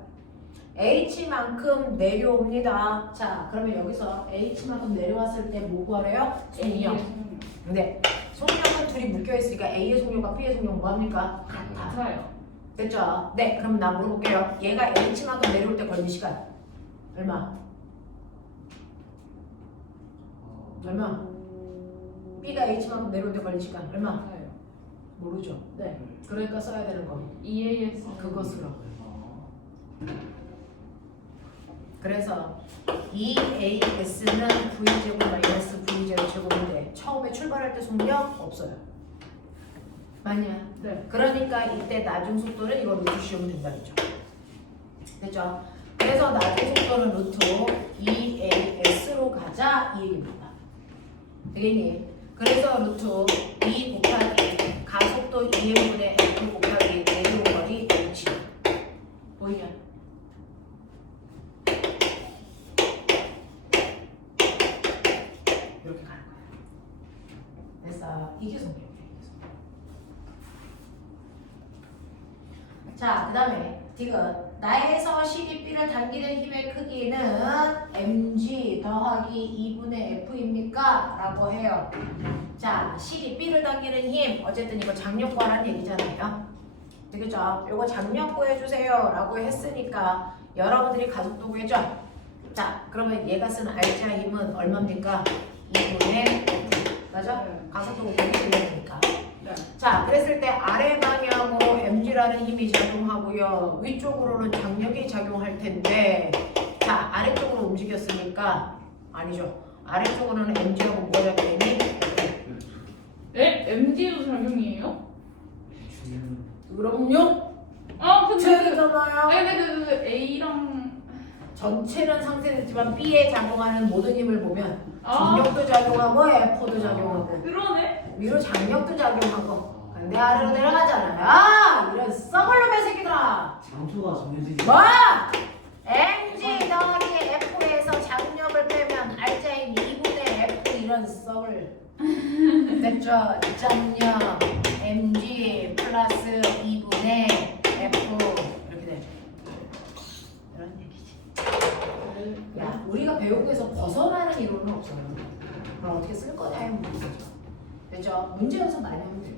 H만큼 내려옵니다. 자, 그러면 여기서 H만큼 내려왔을 때 뭐 구하래요? 속력. 네. 속력은 둘이 묶여있으니까 A의 속력과 B의 속력 뭐합니까? 같아. 같아요. 됐죠? 네. 그럼 나 물어볼게요. 얘가 H만큼 내려올 때 걸린 시간 얼마? 얼마? B가 H만큼 내려올 때 걸린 시간 얼마? 같아요. 모르죠. 네. 그러니까 써야 되는 거. EAS. 그것으로. 그래서 EAS는 V제곱 마이너스 V제곱인데 처음에 출발할 때 속력 없어요. 맞냐? 네. 그러니까 이때 나중 속도는 이거 루트 씌우면 된다겠죠. 됐죠? 그래서 나중 속도는 루트 EAS로 가자 이 얘기입니다. 되겠니? 그래서 루트 2 곱하기 가속도 2n분의 F 곱하기 내리온 거리 H 보이냐? 됐어. 이게 성격이야. 자, 그 다음에 디귿. 나에서 C이 B를 당기는 힘의 크기는 mg 더하기 2분의 f입니까? 라고 해요. 자, C이 B를 당기는 힘. 어쨌든 이거 장력과란 얘기잖아요. 되겠죠? 요거 장력 구해주세요 라고 했으니까 여러분들이 가속도 구해줘. 자, 그러면 얘가 쓰는 알자 힘은 얼마입니까? 2분의 맞아? 가속도 구하기 되니까. 자, 그랬을 때 아래 방향으로 mg라는 힘이 작용하고요. 위쪽으로는 장력이 작용할 텐데 자, 아래쪽으로 움직였으니까 아니죠. 아래쪽으로는 mg하고 뭐가 작용이니? 네? MG도 작용이에요? 그럼요. 아 근데 책이잖아요. 그 A랑 전체는 상쇄됐지만 B에 작용하는 모든 힘을 보면 아 중력도 작용하고 F도 작용하고 그러네? 위로 장력도 작용하고 근데 아래로 내려가잖아요. 아, 이런 썩을놈의 새끼들아. 장소가 정해지지. 뭐? mg 더하기 F에서 장력을 빼면 알자 힘 2분의 F 이런 썩을 됐죠? 장력 mg 플러스 2분의 F 이렇게 돼. 이런 얘기지. 야, 우리가 배운 거에서 벗어나는 이론은 없어요. 그럼 어떻게 쓸 거냐의 문제죠. 됐죠? 문제 연습 많이 하면 돼요.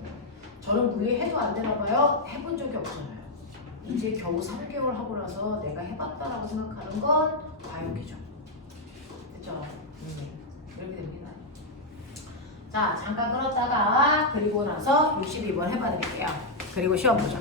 저는 물리 해도 안 되나 봐요. 해본 적이 없어요. 이제 겨우 3개월 하고 나서 내가 해봤다라고 생각하는 건 과욕이죠. 됐죠? 이렇게 됩니다. 자, 잠깐 끌었다가 그리고 나서 62번 해봐드릴게요. 그리고 시험 보자.